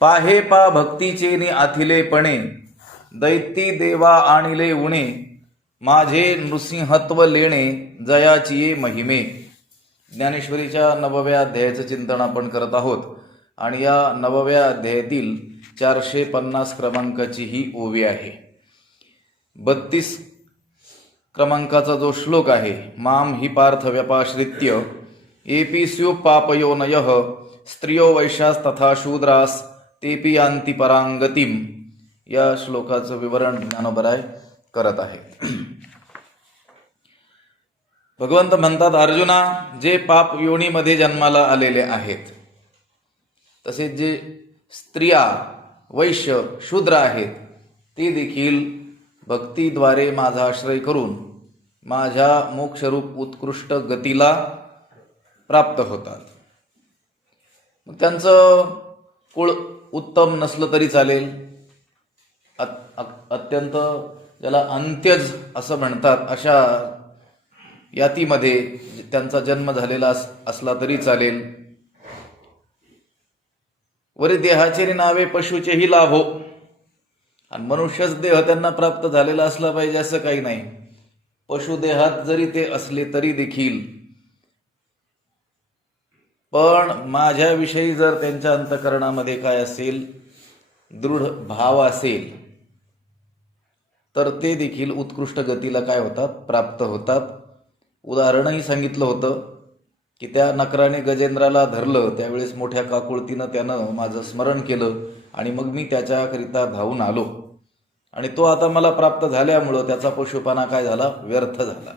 पाहे पा भक्तीचे नि आथिलेपणे, दैती देवा आणिले उणे, माझे नृसिंहत्व लेणे, जयाची महिमे. ज्ञानेश्वरीच्या 9व्या अध्यायाचं चिंतन आपण करत आहोत आणि या 9व्या अध्यायातील 450 क्रमांकाची ही ओवी आहे. 32 क्रमांकाचा जो श्लोक आहे, माम हि पार्थ व्यपाश्रित्य एपी स्यु पापयोनयः स्त्रियो वैश्यास तथा शूद्रास तेपी यान्ति परांगतिम, या श्लोकाचं विवरण ज्ञानोबराय करत आहे. भगवंत म्हणतात, अर्जुना, जे पाप योनीमध्ये जन्माला आलेले आहेत, तसेच जे स्त्रिया वैश्य शूद्र आहेत, ते देखील भक्तीद्वारे माझा आश्रय करून माझ्या मोक्षरूप उत्कृष्ट गतीला प्राप्त होतात. मग त्यांचं कुळ उत्तम नसलं तरी चालेल, अत्यंत ज्याला अंत्यज असं म्हणतात अशा यातीमध्ये त्यांचा जन्म झालेला असला तरी चालेल. वरी देहाचे नावे पशुचेही लाभो, आणि मनुष्यच देह त्यांना प्राप्त झालेला असला पाहिजे असं काही नाही. पशुदेहात जरी ते असले तरी देखील, पण माझ्याविषयी जर त्यांच्या अंतःकरणामध्ये काय असेल, दृढ भाव असेल, तर ते देखील उत्कृष्ट गतीला काय होतात, प्राप्त होतात. उदाहरणही सांगितलं होतं की त्या नकराने गजेंद्राला धरलं, त्यावेळेस मोठ्या काकुळतीनं त्यानं माझं स्मरण केलं आणि मग मी त्याच्याकरिता धावून आलो, आणि तो आता मला प्राप्त झाल्यामुळं त्याचा पशुपणा काय झाला, व्यर्थ झाला.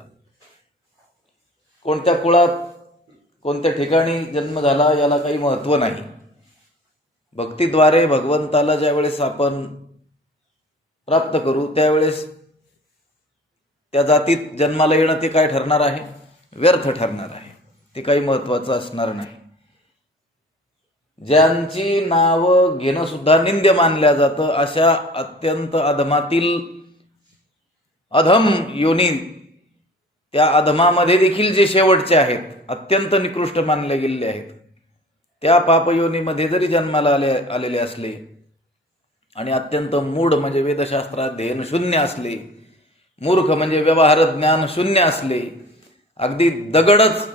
कोणत्या कुळात कोणत्या ठिकाणी जन्म झाला याला काही महत्त्व नाही. भक्तीद्वारे भगवंताला ज्यावेळेस आपण प्राप्त करू, त्यावेळेस त्या जातीत जन्माला येणं ते काय ठरणार आहे, व्यर्थ ठरणार आहे. ते काही महत्त्वाचं असणार नाही. ज्यांची नावं घेणं सुद्धा निंद्य मानल्या जातं, अशा अत्यंत अधमातील अधम योनी, त्या अधमामध्ये देखील जे शेवटचे आहेत, अत्यंत निकृष्ट मानले गेलेले आहेत, त्या पापयोनीमध्ये जरी जन्माला आलेले असले आणि अत्यंत मूढ म्हणजे वेदशास्त्रात ध्येन शून्य असले, मूर्ख म्हणजे व्यवहार ज्ञान शून्य असले, अगदी दगडच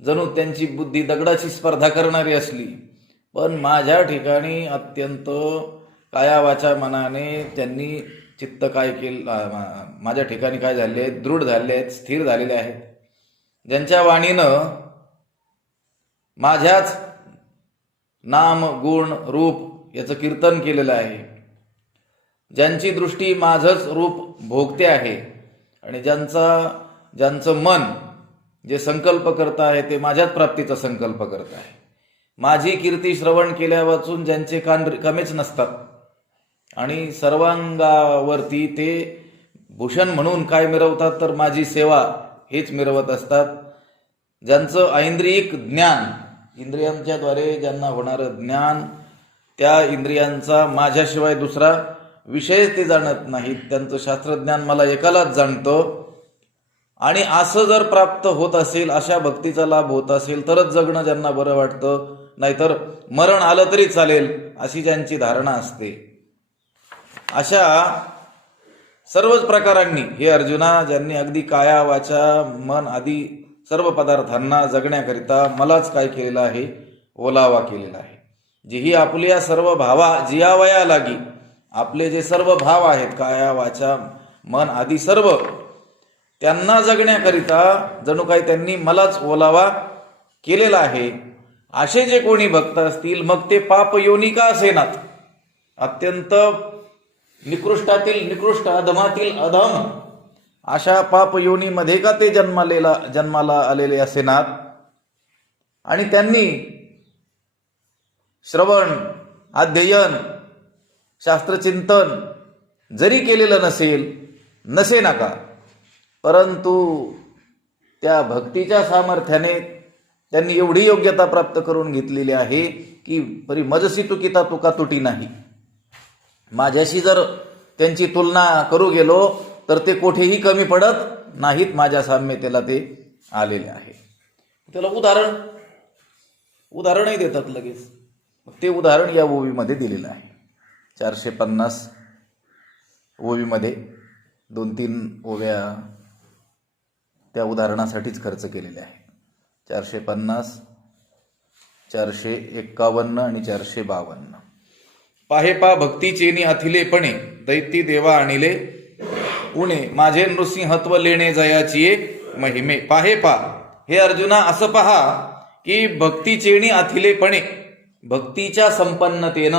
जणू त्यांची बुद्धी दगडाची स्पर्धा करणारी असली, पण माझ्या ठिकाणी अत्यंत काया वाचा मनाने त्यांनी चित्त काय केलं, माझ्या ठिकाणी काय झाले, दृढ झाले आहेत, स्थिर झालेले आहेत. ज्यांच्या वाणीनं माझ्याच नाम गुण रूप याचं कीर्तन केलेलं आहे, ज्यांची दृष्टी माझंच रूप भोगते आहे, आणि ज्यांचं मन जे संकल्प करत आहे ते माझ्याच प्राप्तीचा संकल्प करत आहे. माझी कीर्ती श्रवण केल्या वाचून ज्यांचे कान रिकामेच नसतात आणि सर्वांगावरती ते भूषण म्हणून काय मिरवतात, तर माझी सेवा हेच मिरवत असतात. ज्यांचं ऐंद्रियिक ज्ञान, इंद्रियांच्याद्वारे ज्यांना होणारं ज्ञान, त्या इंद्रियांचा माझ्याशिवाय दुसरा विषय ते जाणत नाहीत, त्यांचं शास्त्रज्ञान मला एकालाच जाणतं. आणि असं जर प्राप्त होत असेल, अशा भक्तीचा लाभ होत असेल, तरच जगणं ज्यांना बरं वाटतं, नाहीतर मरण आलं तरी चालेल अशी ज्यांची धारणा असते. अशा सर्वच प्रकारांनी हे अर्जुना, ज्यांनी अगदी काया वाचा मन आदी सर्व पदार्थांना जगण्याकरिता मलाच काय केलेलं आहे, ओलावा केलेला आहे. जेही आपल्या सर्व भावा जियावया लागी, आपले जे सर्व भाव आहेत, काया वाचा मन आदी सर्व, त्यांना जगण्याकरिता जणू काही त्यांनी मलाच ओलावा केलेला आहे. असे जे कोणी भक्त असतील, मग ते पाप योनी का असेनात, अत्यंत निकृष्टातील निकृष्ट अधमातील अधम अशा पाप योनीमध्ये का ते जन्माला आलेले असेनात, आणि त्यांनी श्रवण अध्ययन शास्त्रचिंतन जरी केलेलं नसे नका, परंतु त्या भक्तीच्या सामर्थ्याने त्यांनी एवढी योग्यता प्राप्त करून घेतलेली आहे की परी मजसी तुकिता तुका तुटी नाही. माझ्याशी जर त्यांची तुलना करू गेलो तर ते कोठेही कमी पडत नाहीत, माझ्या साम्यतेला ते आलेले आहे. त्याला उदाहरणही देतात लगेच. ते उदाहरण या ओवीमध्ये दिलेलं आहे. 450 ओवीमध्ये 2-3 ओव्या त्या उदाहरणासाठीच खर्च केलेल्या आहे. 450, 451 आणि 452. पाहे पा भक्तीचेनी अथिलेपणे दैती देवा आणिले उणे माझे नृसिंहत्व लेणे जयाचिये महिमे. पाहे पा, हे अर्जुना असं पहा की भक्तीचेनी अथिलेपणे, भक्तीच्या संपन्नतेनं,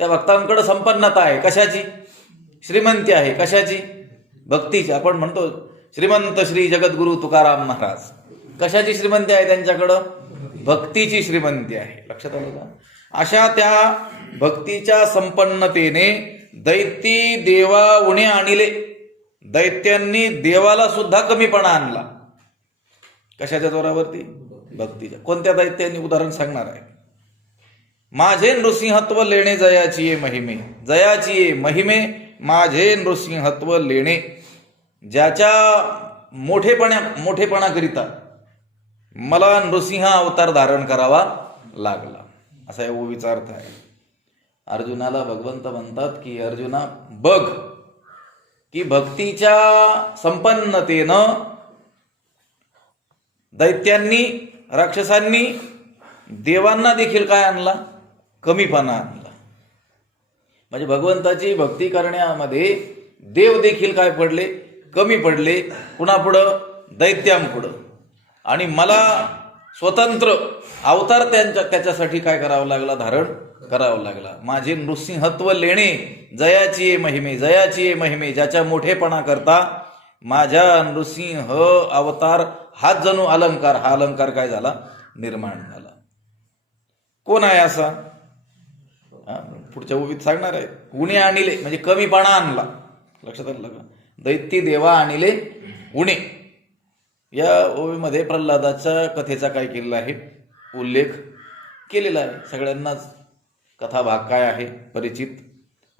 त्या भक्तांकडे संपन्नता आहे. कशाची? श्रीमंती आहे. कशाची? भक्तीची. आपण म्हणतो श्रीमंत श्री जगद्गुरु तुकाराम महाराज. कशाची श्रीमंती आहे त्यांच्याकडं? भक्तीची श्रीमंती आहे. लक्षात आलं का? अशा त्या भक्तीच्या संपन्नतेने दैती देवा उणे आणिले, दैत्यांनी देवाला सुद्धा कमीपणा आणला. कशाच्या जोरावरती? भक्तीच्या. कोणत्या दैत्यांनी? उदाहरण सांगणार आहे. माझे नृसिंहत्व लेणे जयाची ये महिमे, जयाची ये महिमे माझे नृसिंहत्व लेणे, ज्याच्या मोठेपणाकरिता मला नृसिंह अवतार धारण करावा लागला, असा या ओवीचा अर्थ आहे. अर्जुनाला भगवंत म्हणतात की अर्जुना बघ की भक्तीच्या संपन्नतेनं दैत्यांनी, राक्षसांनी देवांना देखील काय आणला? कमीपणा आणला. म्हणजे भगवंताची भक्ती करण्यामध्ये देव देखील काय पडले? कमी पडले. कुणापुढं? दैत्यांपुढं. आणि मला स्वतंत्र अवतार त्याच्यासाठी काय करावं लागला? धारण करावं लागला. माझे नृसिंहत्व लेणे जयाची ये महिमे, जयाची ये महिमे, ज्याच्या मोठेपणा करता माझ्या नृसिंह अवतार हाच जणू अलंकार, हा अलंकार काय झाला? निर्माण झाला. कोण आहे असा? पुढच्या ओवीत सांगणार आहे. उणे आणिले म्हणजे कमीपणा आणला. लक्षात आलं का? दैती देवा आणिले उणे. या ओवीमध्ये प्रल्हादाच्या कथेचा काय केलेला आहे? उल्लेख केलेला आहे. सगळ्यांनाच कथाभाग काय आहे? परिचित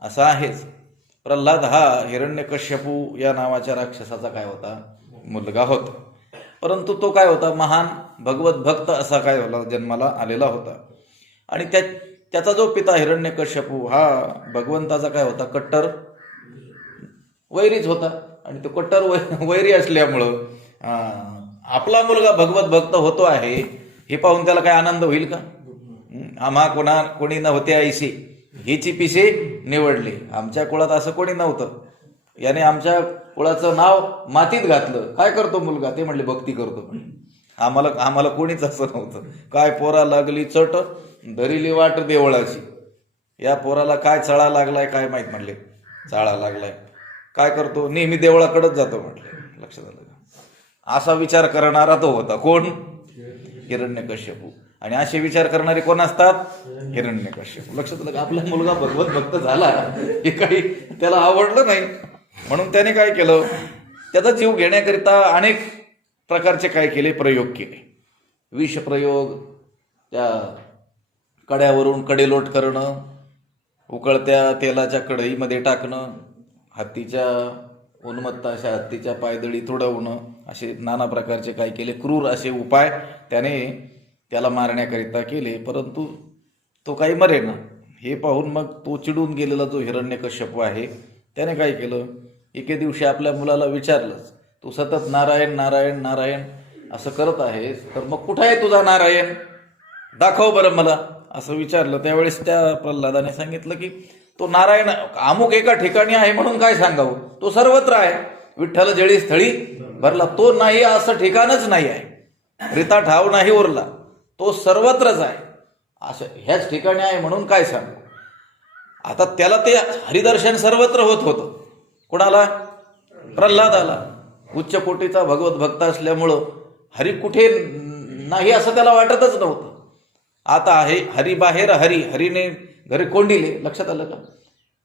असा आहेच. प्रल्हाद हा हिरण्यकश्यपू या नावाच्या राक्षसाचा काय होता? मुलगा होता. परंतु तो काय होता? महान भगवत भक्त असा काय होला? जन्माला आलेला होता. आणि त्याचा जो पिता हिरण्यकश्यपू हा भगवंताचा काय होता? कट्टर वैरीच होता. आणि तो कट्टर वैरी असल्यामुळं आपला मुलगा भगवत भक्त होतो आहे हे पाहून त्याला काय आनंद होईल का? आम्हा कोणी नव्हते ऐशी हिची पिसे निवडली. आमच्या कुळात असं कोणी नव्हतं, याने आमच्या कुळाचं नाव मातीत घातलं. काय करतो मुलगा? ते म्हणले भक्ती करतो. आम्हाला कोणीच असं नव्हतं. काय पोरा लागली चट धरिली वाट देवळाची. या पोराला काय चळा लागलाय काय माहित? म्हणले चाळा लागलाय. काय करतो? नेहमी देवळाकडेच जातो म्हटले. लक्षात आलं? असा विचार करणारा तो होता. कोण? हिरण्यकश्यपू. आणि असे विचार करणारे कोण असतात? हिरण्यकश्यपू. लक्षात आलं? आपला मुलगा भगवत भक्त झाला हे काही त्याला आवडलं नाही, म्हणून त्याने काय केलं? त्याचा जीव घेण्याकरिता अनेक प्रकारचे काय केले? प्रयोग केले. विष प्रयोग, त्या कड्यावरून कडेलोट करणं, उकळत्या तेलाच्या कढईमध्ये टाकणं, हत्तीच्या उन्मत्त अशा हत्तीच्या पायदळी तुडवणं, असे नाना प्रकारचे काय केले? क्रूर असे उपाय त्याने त्याला मारण्याकरिता केले. परंतु तो काही मरेना. हे पाहून मग तो चिडून गेलेला जो हिरण्यकश्यप आहे त्याने काय केलं? एके दिवशी आपल्या मुलाला विचारलंच, तू सतत नारायण नारायण नारायण असं करत आहेस, तर मग कुठं आहे तुझा नारायण? दाखव बरं मला, असं विचारलं. त्यावेळेस त्या प्रल्हादाने सांगितलं की तो नारायण अमुक एका ठिकाणी आहे म्हणून काय सांगावं, तो सर्वत्र आहे. विठ्ठल जळी स्थळी भरला. तो नाही असं ठिकाणच नाही आहे. रिता ठाव नाही उरला. तो सर्वत्रच आहे. असं ह्याच ठिकाणी आहे म्हणून काय सांगू? आता त्याला ते हरिदर्शन सर्वत्र होत होतं. कोणाला? प्रल्हादाला. उच्च कोटीचा भगवत भक्त असल्यामुळं हरी कुठे नाही असं त्याला वाटतच नव्हतं. आता आहे हरी बाहेर, हरीने घरी कोंडिले. लक्षात आलं का?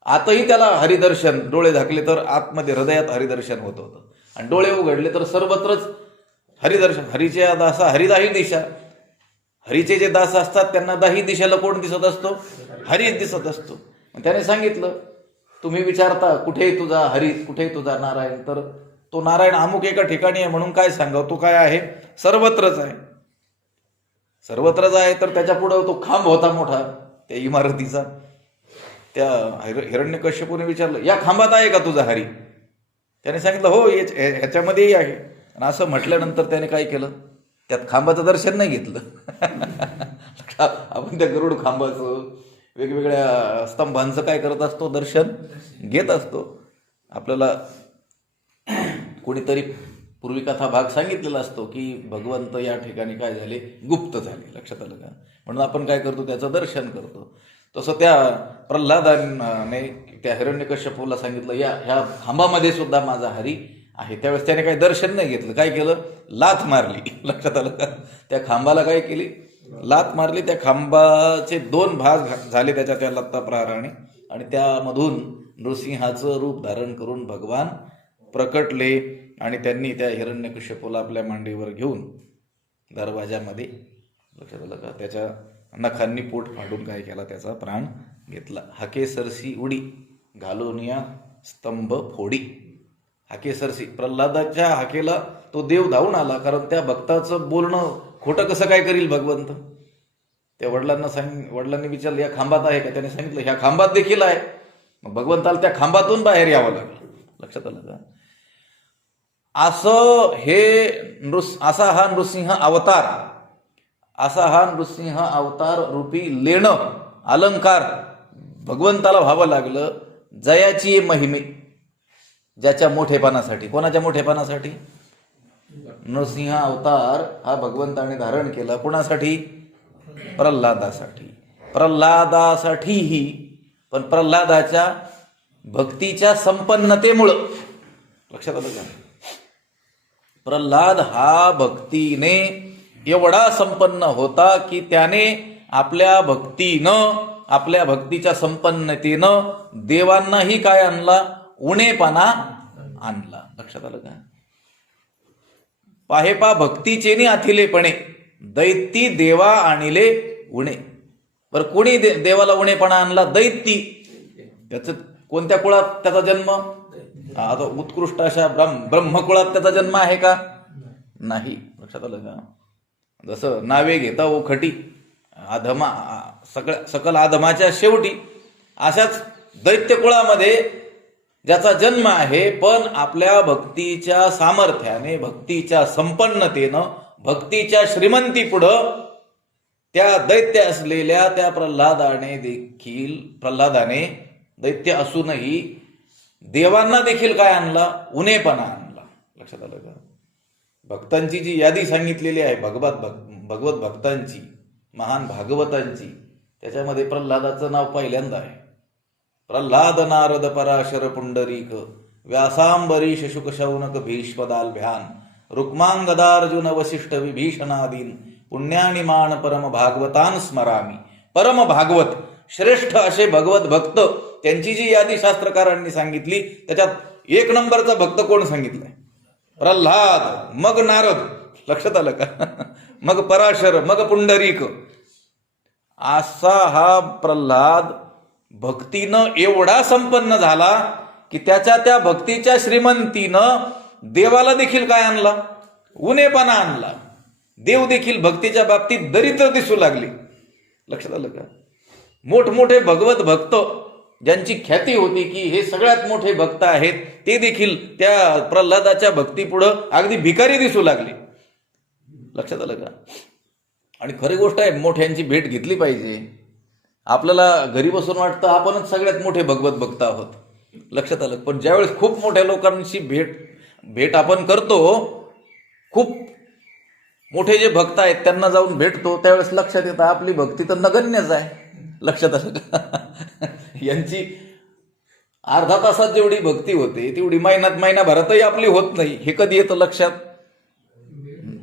आताही त्याला हरिदर्शन, डोळे झाकले तर आतमध्ये हृदयात हरिदर्शन होत होतं, आणि डोळे उघडले तर सर्वत्रच हरिदर्शन. हरीच्या दासा हरिदाही दिशा. हरीचे जे दास असतात त्यांना दाही दिशेला कोण दिसत असतो? हरी दिसत असतो. त्याने सांगितलं, तुम्ही विचारता कुठे तुझा हरी, कुठे तुझा नारायण, तर तो नारायण अमुक एका ठिकाणी आहे म्हणून काय सांगावं? तो काय आहे? सर्वत्रच आहे. सर्वत्रच आहे. तर त्याच्या पुढं तो खांब होता मोठा. त्या इमारतीचा. त्या हिरण्यकश्यपूने विचारलं, या खांबात आहे का तुझा हरी? त्याने सांगितलं, हो ह्याच्यामध्येही आहे. आणि असं म्हटल्यानंतर त्याने काय केलं, त्यात खांबाचं दर्शन नाही घेतलं. आपण त्या गरुड खांबाचं वेगवेगळ्या स्तंभांचं काय करत असतो, दर्शन घेत असतो. आपल्याला कोणीतरी पूर्वी कथा भाग सांगितलेला असतो की भगवंत या ठिकाणी काय झाले, गुप्त झाले. लक्षात आलं का? म्हणून आपण काय करतो, त्याचं दर्शन करतो. तसं त्या प्रल्हादाने त्या हिरण्यकश्यपूला सांगितलं, ह्या खांबामध्ये सुद्धा माझा हरी आहे. त्यावेळेस त्याने काही दर्शन नाही घेतलं. काय केलं, लाथ मारली. लक्षात आलं का? त्या खांबाला काय केली, लाथ मारली. त्या खांबाचे 2 भाग झाले त्याच्या त्या लत्ता प्रहाराने, आणि त्यामधून नृसिंहाचं रूप धारण करून भगवान प्रकटले. आणि त्यांनी त्या हिरण्यकश्यपूला आपल्या मांडीवर घेऊन दरवाजामध्ये, लक्षात आलं का, त्याच्या नखांनी पोट फाडून काय केला, त्याचा प्राण घेतला. हाके सरसी उडी घालून या स्तंभ फोडी. हाके सरसी, प्रल्हादाच्या हाकेला तो देव धावून आला. कारण त्या भक्ताचं बोलणं खोटं कसं काय करील भगवंत. त्या वडिलांनी विचारलं, या खांबात आहे का? त्याने सांगितलं, ह्या खांबात देखील आहे. मग भगवंताला त्या खांबातून बाहेर यावं लागलं. लक्षात आलं का? असा हा नृसिंह अवतार, असा हा नृसिंह अवतार रूपी लेणं अलंकार भगवंताला व्हावं लागलं. जयाची महिमे, ज्याच्या मोठेपणासाठी. कोणाच्या मोठेपणासाठी? नृसिंह अवतार हा भगवंताने धारण केला. कोणासाठी? प्रल्हादासाठी. प्रल्हादासाठीही, पण प्रल्हादाच्या भक्तीच्या संपन्नतेमुळं. लक्षात आलं का? प्रल्हाद हा भक्तीने एवढा संपन्न होता की त्याने आपल्या भक्तीनं, आपल्या भक्तीच्या संपन्नतेनं देवांनाही काय आणला, उणेपणा आणला. लक्षात आलं का? पाहेपा भक्तीचेनी आथिलेपणे दैती देवा आणले उणे. बर, कोणी देवाला उणेपणा आणला? दैती. त्याच कोणत्या कुळात त्याचा जन्म? आता उत्कृष्ट अशा ब्रह्मकुळात त्याचा जन्म आहे का? नाही. लक्षात आलं का? जसं नावे घेता ओखटी, आधमा सकल आधमाच्या शेवटी, अशाच दैत्य कुळामध्ये ज्याचा जन्म आहे, पण आपल्या भक्तीच्या सामर्थ्याने, भक्तीच्या संपन्नतेनं, भक्तीच्या श्रीमंती पुढं त्या दैत्य असलेल्या त्या प्रल्हादाने दैत्य असूनही देवांना देखील काय आणला, उणेपणा आणला. लक्षात आलं का? भक्तांची जी यादी सांगितलेली आहे, भगवत भक्तांची, महान भागवतांची, त्याच्यामध्ये प्रल्हादाचं नाव पहिल्यांदा आहे. प्रल्हाद नारद पराशर पुंडरीक व्यासांबरीश शुक शौनक भीष्मदाल्भ्यान रुक्मांगदार्जुन वसिष्ठ विभीषणादीन पुण्यानिमान परम भागवतान स्मरामी. परम भागवत, श्रेष्ठ असे भगवत भक्त, त्यांची जी यादी शास्त्रकारांनी सांगितली, त्याच्यात 1 नंबरचा भक्त कोण सांगितलाय? प्रल्हाद, मग नारद. लक्षात आलं का? मग पराशर, मग पुंडरीक. असा हा प्रल्हाद भक्तीनं एवढा संपन्न झाला की त्याच्या त्या भक्तीच्या श्रीमंतीनं देवाला देखील काय आणला, उणेपणा आणला. देव देखील भक्तीच्या बाबतीत दरिद्र दिसू लागले. लक्षात आलं का? मोठमोठे भगवत भक्त ज्यांची ख्याती होती की हे सगळ्यात मोठे भक्त आहेत, ते देखील त्या प्रल्हादाच्या भक्तीपुढं अगदी भिकारी दिसू लागले. लक्षात आलं का? आणि खरी गोष्ट आहे, मोठ्यांची भेट घेतली पाहिजे. आपल्याला घरी बसून वाटतं आपणच सगळ्यात मोठे भगवत भक्त आहोत. लक्षात आलं? पण ज्यावेळेस खूप मोठ्या लोकांशी भेट आपण करतो, खूप मोठे जे भक्त आहेत त्यांना जाऊन भेटतो, त्यावेळेस लक्षात येतं आपली भक्ती तर नगण्यच आहे. लक्षात आलं का? यांची अर्धा तासात जेवढी भक्ती होते तेवढी महिनाभरातही आपली होत नाही. हे कधी येतं लक्षात?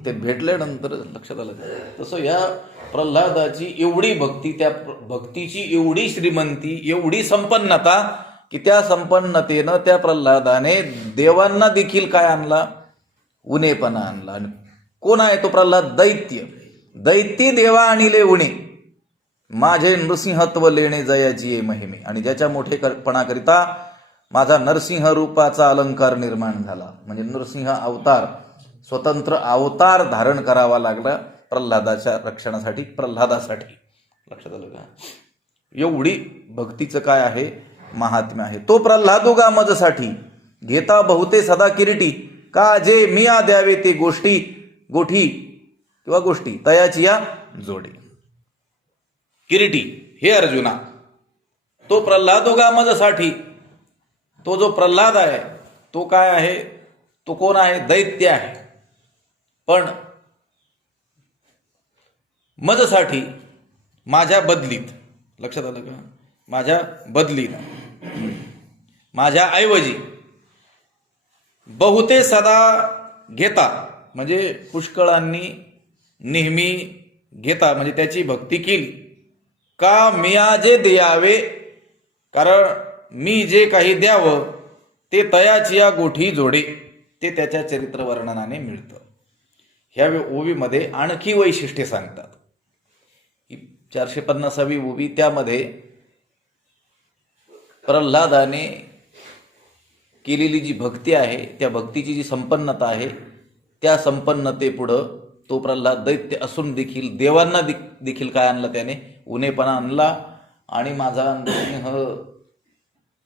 ते भेटल्यानंतर लक्षात आलं. तसं या प्रल्हादाची एवढी भक्ती, त्या भक्तीची एवढी श्रीमंती, एवढी संपन्नता की त्या संपन्नतेनं त्या प्रल्हादाने देवांना देखील काय आणला, उणेपणा आणला. कोण आहे तो प्रल्हाद? दैत्य. दैती देवा आणिले उणे, माझे नृसिंहत्व लेणे जयाची महिमे. आणि ज्याच्या मोठेपणाकरिता माझा नरसिंह रूपाचा अलंकार निर्माण झाला. म्हणजे नरसिंह अवतार, स्वतंत्र अवतार धारण करावा लागला प्रल्हादाच्या रक्षणासाठी, प्रल्हादासाठी. लक्षात आलं का? एवढी भक्तीचं काय आहे, महात्म्य आहे. तो प्रल्हादुगा मजसाठी घेता बहुते सदा किरीटी, का जे मिया द्यावे ते गोष्टी गोठी किंवा गोष्टी तयाची या जोडी. किरीटी हे अर्जुना, तो प्रल्हादुगा मजसाठी, तो जो प्रल्हाद आहे तो काय आहे, तो कोण आहे, दैत्य आहे. पण मजसाठी माझ्या बदलीत, लक्षात आलं का, माझ्या बदलीत, माझ्या ऐवजी बहुते सदा घेता म्हणजे पुष्कळांनी नेहमी घेता म्हणजे त्याची भक्ती केली. का मिया जे द्यावे, कारण मी जे काही द्यावं ते तयाची या गोठी जोडे, ते त्याच्या चरित्र वर्णनाने मिळतं. ह्या ओवीमध्ये आणखी वैशिष्ट्ये सांगतात. 450वी ओवी, त्यामध्ये प्रल्हादाने केलेली जी भक्ती आहे, त्या भक्तीची जी संपन्नता आहे, त्या संपन्नतेपुढं तो प्रल्हाद दैत्य असून देखील देवांना देखील काय आणलं त्याने, उनेपणा आणला. आणि माझा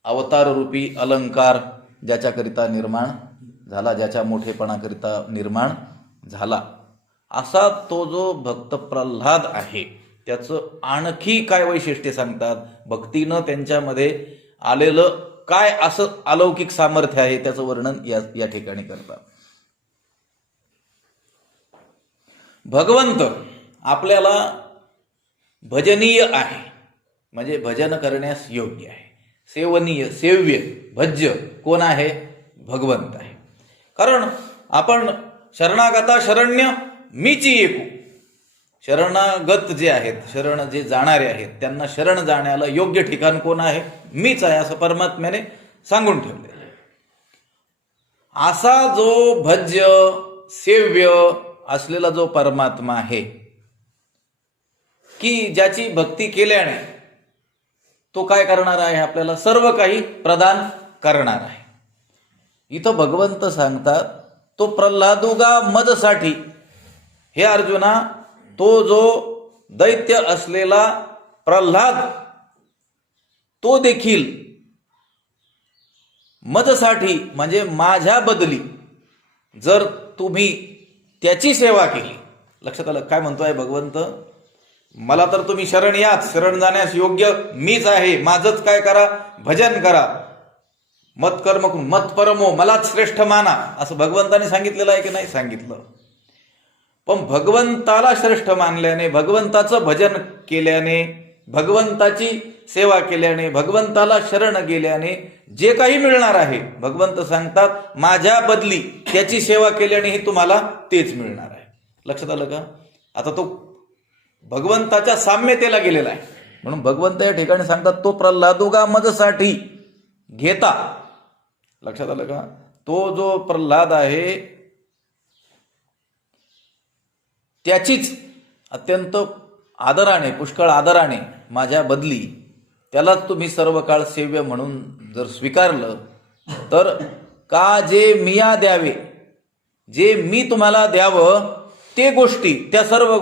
अवतार रूपी अलंकार ज्याच्याकरिता निर्माण झाला, ज्याच्या मोठेपणाकरिता निर्माण झाला, असा तो जो भक्त प्रल्हाद आहे, त्याचं आणखी काय वैशिष्ट्ये सांगतात. भक्तीनं त्यांच्यामध्ये आलेलं काय असं अलौकिक सामर्थ्य आहे, त्याचं वर्णन या ठिकाणी करतात. भगवंत आपल्याला भजनीय आहे, म्हणजे भजन करण्यास योग्य आहे. सेवनीय, सेव्य, भज्य कोण आहे, भगवंत आहे. कारण आपण शरणागता शरण्य मीची एकू, शरणागत जे आहेत, शरण जे जाणारे आहेत, त्यांना शरण जाण्याला योग्य ठिकाण कोण आहे, मीच आहे, असं परमात्म्याने सांगून ठेवले. असा जो भज्य सेव्य असलेला जो परमात्मा आहे, की ज्याची भक्ती केल्याने तो काय करणार आहे, आपल्याला सर्व काही प्रदान करणार आहे. इथं भगवंत सांगतात तो प्रल्हादुगा मदसाठी, हे अर्जुना, तो जो दैत्य असलेला प्रल्हाद, तो देखील मदसाठी म्हणजे माझ्या बदली जर तुम्ही त्याची सेवा केली. लक्षात आलं काय म्हणतोय भगवंत, मला तर तुम्ही शरण याच, शरण जाण्यास योग्य मीच आहे, माझंच काय करा, भजन करा, मत कर्म मत परमो, मलाच श्रेष्ठ माना, असं भगवंताने सांगितलेलं आहे की नाही, सांगितलं. पण भगवंताला श्रेष्ठ मानल्याने, भगवंताचं भजन केल्याने, भगवंताची सेवा केल्याने, भगवंताला शरण गेल्याने जे काही मिळणार आहे, भगवंत सांगतात माझ्या बदली त्याची सेवा केल्यानेही तुम्हाला तेच मिळणार आहे. लक्षात आलं का. आता तो भगवंताच्या साम्यतेला गेलेला आहे, म्हणून भगवंत या ठिकाणी सांगतात तो प्रल्हादुगा मजसाठी घेता. लक्षात आलं का. तो जो प्रल्हाद आहे त्याचीच अत्यंत आदराने, पुष्कळ आदराने माझ्या बदली त्यालाच तुम्ही सर्व काळ सेव्य म्हणून जर स्वीकारलं, तर का जे मिया द्यावे, जे मी तुम्हाला द्यावं ते गोष्टी, त्या सर्व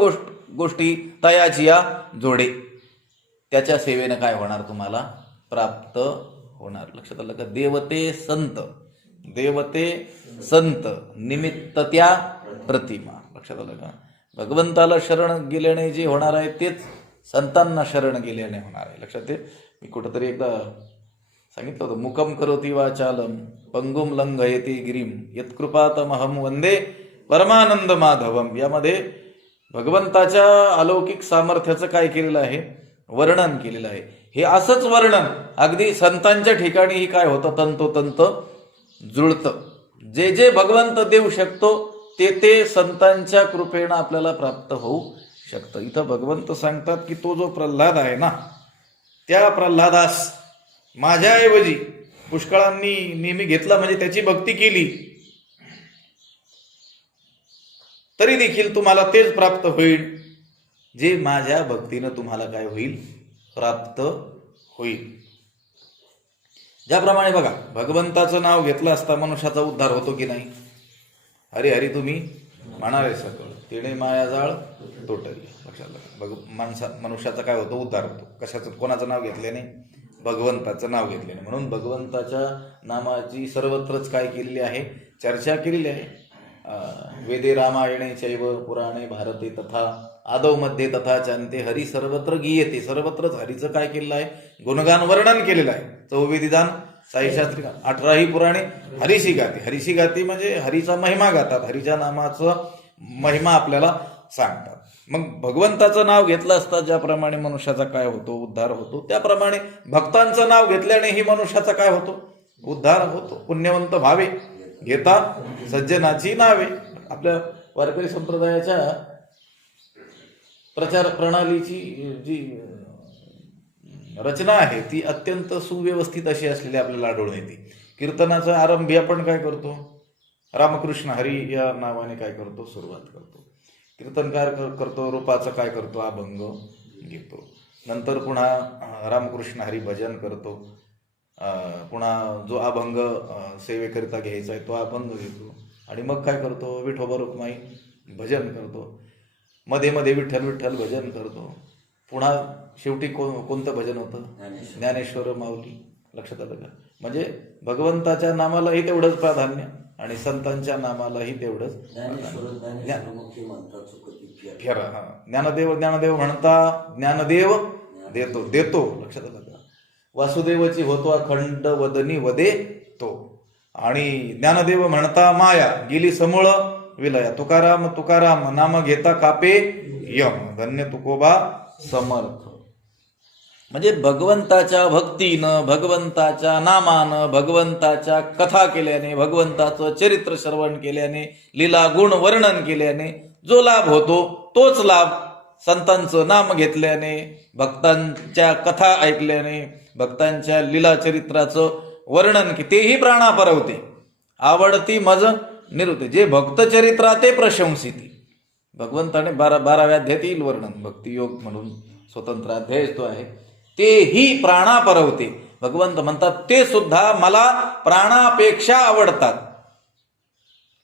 गोष्टी तयाची या जोडे, त्याच्या सेवेनं काय होणार, तुम्हाला प्राप्त होणार. लक्षात आलं का. देवते संत, देवते संत निमित्त त्या प्रतिमा. लक्षात आलं का. भगवंताला शरण गेल्याने जे होणार आहे तेच संतांना शरण गेल्याने होणार आहे. लक्षात आहे. मी कुठंतरी एकदा सांगितलं होतं, मुकम करोति वाचालम पंगुम लंघयति गिरीम यत्कृपातमहम वंदे परमानंद माधवम. यामध्ये भगवंताच्या अलौकिक सामर्थ्याचं काय केलेलं आहे, वर्णन केलेलं आहे. हे असंच वर्णन अगदी संतांच्या ठिकाणीही काय होतं, तंतोतंत जुळतं. जे जे भगवंत देऊ शकतो ते ते संतांच्या कृपेनं आपल्याला प्राप्त होऊ शकतं. इथं भगवंत सांगतात की तो जो प्रल्हाद आहे ना, त्या प्रल्हादास माझ्याऐवजी पुष्कळांनी नेहमी घेतला, म्हणजे त्याची भक्ती केली, तरी देखील तुम्हाला तेच प्राप्त होईल जे माझ्या भक्तीनं तुम्हाला काय होईल, प्राप्त होईल. ज्याप्रमाणे बघा, भगवंताचं नाव घेतलं असता मनुष्याचा उद्धार होतो की नाही. हरी हरी तुम्ही म्हणाले सकळ, तेणे माया जाळ तोटली. मनुष्याचा काय होतो, उद्धार होतो. कशाचं, कोणाचं नाव घेतल्याने? भगवंताचं नाव घेतल्याने. म्हणून भगवंताच्या नामाची सर्वत्रच काय केलेली आहे, चर्चा केलेली आहे. वेदे रामायणे चैव पुराणे भारते तथा आदौ मध्ये तथा चांते हरी सर्वत्र गीयते. सर्वत्रच हरीचं काय केलेलं आहे, गुणगान वर्णन केलेलं आहे. चौवेदिदान साईशास्त्री 18ही पुराणे हरीशी गाती. हरीशी गाती म्हणजे हरीचा महिमा गातात, हरीच्या नामाचं महिमा आपल्याला सांगतात. मग भगवंताचं नाव घेतलं असता ज्याप्रमाणे मनुष्याचा काय होतो, उद्धार होतो, त्याप्रमाणे भक्तांचं नाव घेतल्यानेही मनुष्याचा काय होतो, उद्धार होतो. पुण्यवंत भावे घेता सज्जनाची नावे. आपल्या वारकरी संप्रदायाच्या प्रचार प्रणालीची जी रचना आहे ती अत्यंत सुव्यवस्थित अशी असलेली आपल्याला आढळून येते. कीर्तनाचा आरंभी आपण काय करतो, रामकृष्ण हरी या नावाने काय करतो, सुरुवात करतो. कीर्तनकार करतो, रूपाचं काय करतो, अभंग घेतो. नंतर पुन्हा रामकृष्ण हरी भजन करतो. पुन्हा जो अभंग सेवेकरिता घ्यायचा आहे तो अभंग घेतो. आणि मग काय करतो, विठोबा रुक्माई भजन करतो. मध्ये मध्ये विठ्ठल विठ्ठल भजन करतो. पुन्हा शेवटी कोणतं भजन होतं, ज्ञानेश्वर माऊली. लक्षात आलं का? म्हणजे भगवंताच्या नामालाही तेवढंच प्राधान्य आणि संतांच्या नामालाही तेवढंच फेरा. ज्ञानदेव ज्ञानदेव म्हणता ज्ञानदेव देतो देतो. लक्षात आलं का? वासुदेवाची होतो अखंड वदनी वदे तो. आणि ज्ञानदेव म्हणता माया गेली समूळ विलया. तुकाराम तुकाराम नाम घेता कापे यम. धन्य तुकोबा समर्थ. म्हणजे भगवंताच्या भक्तीनं, भगवंताच्या नामानं, भगवंताच्या कथा केल्याने, भगवंताचं चरित्र श्रवण केल्याने, लीला गुण वर्णन केल्याने जो लाभ होतो तोच लाभ संतांचं नाम घेतल्याने, भक्तांच्या कथा ऐकल्याने, भक्तांच्या लीला चरित्राचं वर्णन तेही प्राणापरवते. आवडती मज निरुते. जे भक्त चरित्रा ते प्रशंसिती. भगवंताने 12व्या अध्यायात येईल वर्णन. भक्तियोग म्हणून स्वतंत्र अध्याय तो आहे. तेही प्राणापरवते. भगवंत म्हणतात ते सुद्धा मला प्राणापेक्षा आवडतात.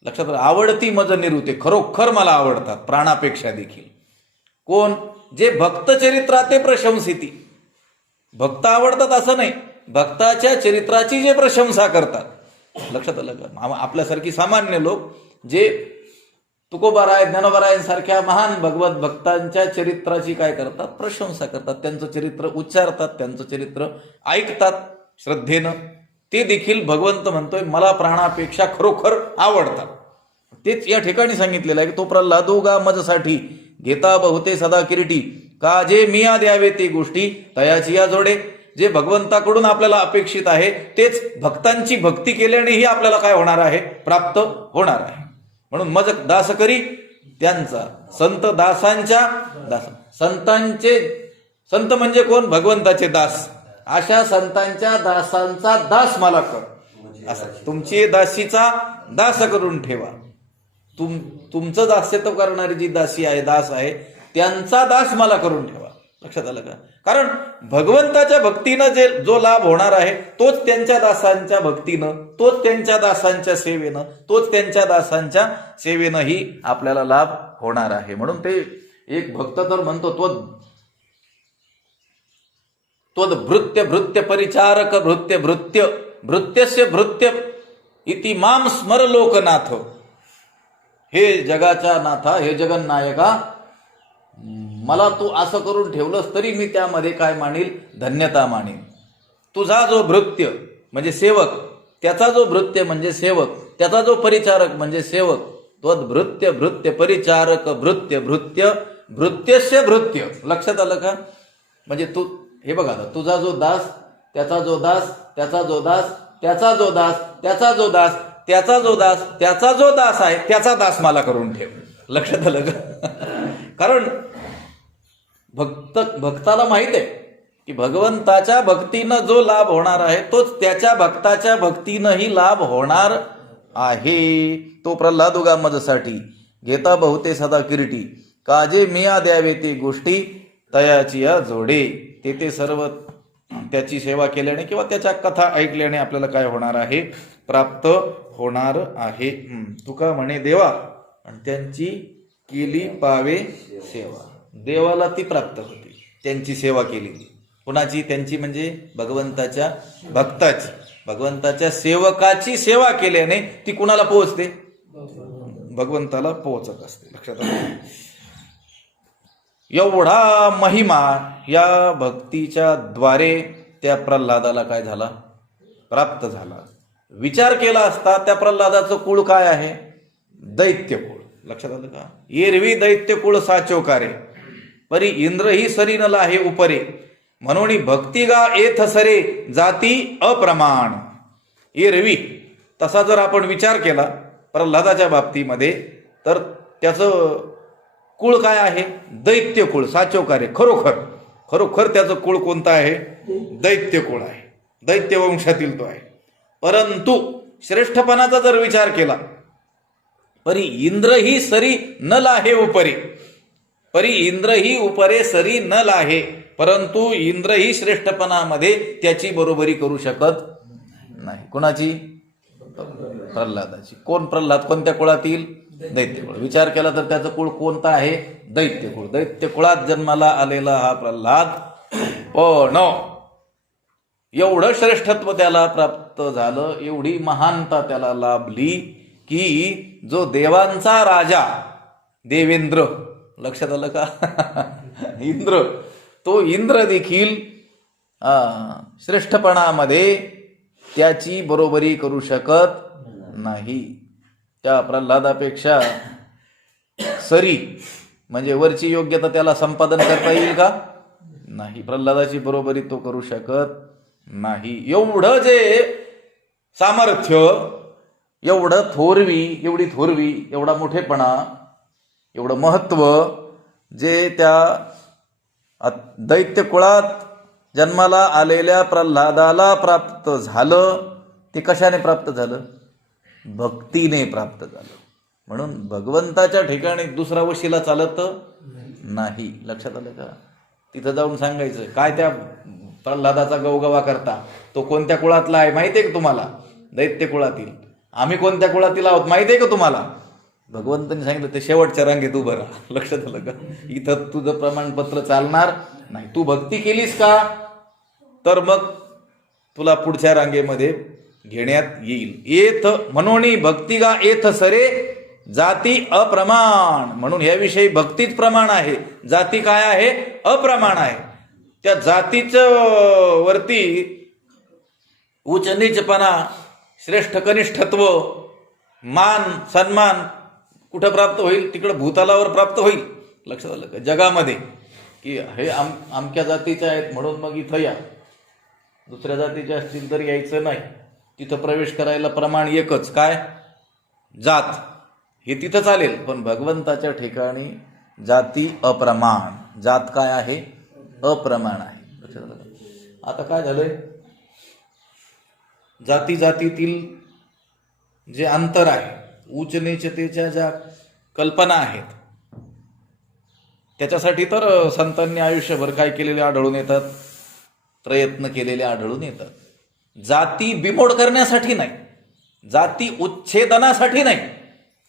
लक्षात आलं? आवडती मज निरुते. खरोखर मला आवडतात प्राणापेक्षा देखील. कोण? जे भक्त चरित्रा ते प्रशंसिती. भक्त आवडतात असं नाही, भक्ताच्या चरित्राची जे प्रशंसा करतात. लक्षात आलं का? आपल्यासारखी सामान्य लोक जे तुकोबाराय ज्ञानोबारायांसारख्या महान भगवत भक्तांच्या चरित्राची काय करतात, प्रशंसा करतात. त्यांचं चरित्र उच्चारतात, त्यांचं चरित्र ऐकतात श्रद्धेनं. ते देखील भगवंत म्हणतोय मला प्राणापेक्षा खरोखर आवडतात. तेच या ठिकाणी सांगितलेलं आहे की तो प्रल्हादोगा मजसाठी घेता बहुते सदा किरीटी. का जे मिया द्यावे ते गोष्टी तयाची या जोडे. जे भगवंताकडून आपल्याला अपेक्षित आहे तेच भक्तांची भक्ती केल्यानेही आपल्याला काय होणार आहे, प्राप्त होणार आहे. म्हणून मज दास करी त्यांचा, संत दासांच्या दास. संतांचे, संत म्हणजे कोण? भगवंताचे दास. अशा संतांच्या दासांचा दास मला कर. असं तुमची दासीचा दास करून ठेवा. तुमचं दास्यत्व करणारी जी दासी आहे, दास आहे, त्यांचा दास मला करून ठेवा. लक्षात आलं का? कारण भगवंताच्या भक्तीनं जो लाभ होणार आहे तोच त्यांच्या दासांच्या भक्तीनं, तोच त्यांच्या दासांच्या सेवेनं, तोच त्यांच्या दासांच्या सेवेनंही आपल्याला लाभ होणार आहे. म्हणून ते एक भक्त तर म्हणतो त्वद भृत्य भृत्य परिचारक भृत्य भृत्य भृत्यस्य भृत्य इति माम स्मर लोकनाथ. हे जगाच्या नाथा, हे जगन्नायका, मला तू असं करून ठेवलंस तरी मी त्यामध्ये काय मानील, धन्यता मानील. तुझा जो भृत्य म्हणजे सेवक, त्याचा जो भृत्य म्हणजे सेवक, त्याचा जो परिचारक म्हणजे सेवक, त्वद भृत्य भृत्य परिचारक भृत्य भृत्य भृत्यस्य भृत्य. लक्षात आलं का? म्हणजे तू हे बघा, तुझा जो दास, त्याचा जो दास, त्याचा जो दास, त्याचा जो दास, त्याचा जो दास, त्याचा जो दास, त्याचा जो दास आहे त्याचा दास मला करून ठेव. लक्षात आलं का? कारण भक्ताला माहित आहे की भगवंताच्या भक्तीनं जो लाभ होणार आहे तोच त्याच्या भक्ताच्या भक्तीनंही लाभ होणार आहे. तो प्रल्हादोगा मजसाठी घेता बहुते सदा किरीटी. काजे मिया द्यावे ते गोष्टी तयाची या जोडे. ते सर्व त्याची सेवा केल्याने किंवा त्याच्या कथा ऐकल्याने आपल्याला काय होणार आहे, प्राप्त होणार आहे. तुका म्हणे देवा आणि त्यांची केली पावे सेवा. देवाला ती प्राप्त होते, त्यांची सेवा केली. कुणाची? त्यांची म्हणजे भगवंताच्या भक्ताची, भगवंताच्या सेवकाची सेवा केल्याने ती कुणाला पोहोचते? भगवंताला पोहोचत असते. लक्षात आलं? एवढा महिमा या भक्तीच्या द्वारे त्या प्रल्हादाला काय झाला? प्राप्त झाला. विचार केला असता त्या प्रल्हादाचं कुळ काय आहे? दैत्य कुळ. लक्षात आलं का? एरवी दैत्य कुळ साचो कारे, परी इंद्र ही सरी न लाहे उपरे, म्हणून भक्तिगा एथ सरे जाती अप्रमाण. एरवी तसा जर आपण विचार केला प्रल्हादाच्या बाबतीमध्ये, तर त्याचं कुळ काय आहे? दैत्य कुळ साचो कारे. खरोखर त्याचं कुळ कोणतं आहे? दैत्य कुळ आहे, दैत्य वंशातील तो आहे. परंतु श्रेष्ठपणाचा जर विचार केला, परी इंद्र ही सरी न लाहे उपरे, परी इंद्र ही उपरे सरी न लाहे, परंतु इंद्र ही श्रेष्ठपणामध्ये त्याची बरोबरी करू शकत नाही. कोणाची? प्रल्हादाची. कोण प्रल्हाद? कोणत्या कुळातील? दैत्य कुळ. विचार केला तर त्याचं कुळ कोणतं आहे? दैत्य कुळ. दैत्य कुळात जन्माला आलेला हा प्रल्हाद, पण एवढं श्रेष्ठत्व त्याला प्राप्त झालं, एवढी महानता त्याला लाभली की जो देवांचा राजा देवेंद्र, लक्षात आलं का? इंद्र, तो इंद्र देखील श्रेष्ठपणामध्ये त्याची बरोबरी करू शकत नाही. त्या प्रल्हादापेक्षा सरी म्हणजे वरची योग्यता त्याला संपादन करता येईल का? नाही. प्रल्हादाची बरोबरी तो करू शकत नाही. एवढं जे सामर्थ्य, एवढं थोरवी, एवढी थोरवी, एवढा मोठेपणा, एवढं महत्व जे त्या दैत्य कुळात जन्माला आलेल्या प्रल्हादाला प्राप्त झालं, ते कशाने प्राप्त झालं? भक्तीने प्राप्त झालं. म्हणून भगवंताच्या ठिकाणी दुसरा वशिला चालत नाही. लक्षात आलं का? तिथं जाऊन सांगायचं काय त्या प्रल्हादाचा गवगवा करता, तो कोणत्या कुळातला आहे माहिती आहे का तुम्हाला? दैत्य कुळातील. आम्ही कोणत्या कुळातील आहोत माहिती आहे का तुम्हाला? भगवंतांनी सांगितलं ते शेवटच्या रांगेत उभं राहा. लक्षात आलं का? इथं तुझं प्रमाणपत्र चालणार नाही. तू भक्ती केलीस का, तर मग तुला पुढच्या रांगेमध्ये घेण्यात येईल. एथ म्हणून भक्तिगा एथ सरे जाती अप्रमाण. म्हणून ह्याविषयी भक्तीच प्रमाण आहे, जाती काय आहे? अप्रमाण आहे. त्या जातीचं वरती उच्च नीचपणा, श्रेष्ठ कनिष्ठत्व, मान सन्मान कुठं प्राप्त होईल? तिकडं भूतलावर प्राप्त होईल. लक्षात आलं का? जगामध्ये की हे आमक्या जातीचे आहेत म्हणून मग इथं या, दुसऱ्या जातीचे असतील तर यायचं नाही. तिथं प्रवेश करायला प्रमाण एकच, काय? जात. हे तिथं चालेल, पण भगवंताच्या ठिकाणी जाती अप्रमाण. जात काय आहे? अप्रमाण आहे. लक्षात आलं का? आता काय झालंय? जाती जातीतील जे अंतर आहे, उच्च नीचतेच्या ज्या कल्पना आहेत, त्याच्यासाठी तर संतांनी आयुष्यभर काय केलेले आढळून येतात? प्रयत्न केलेले आढळून येतात. जाती बिमोड करण्यासाठी नाही, जाती उच्छेदनासाठी नाही.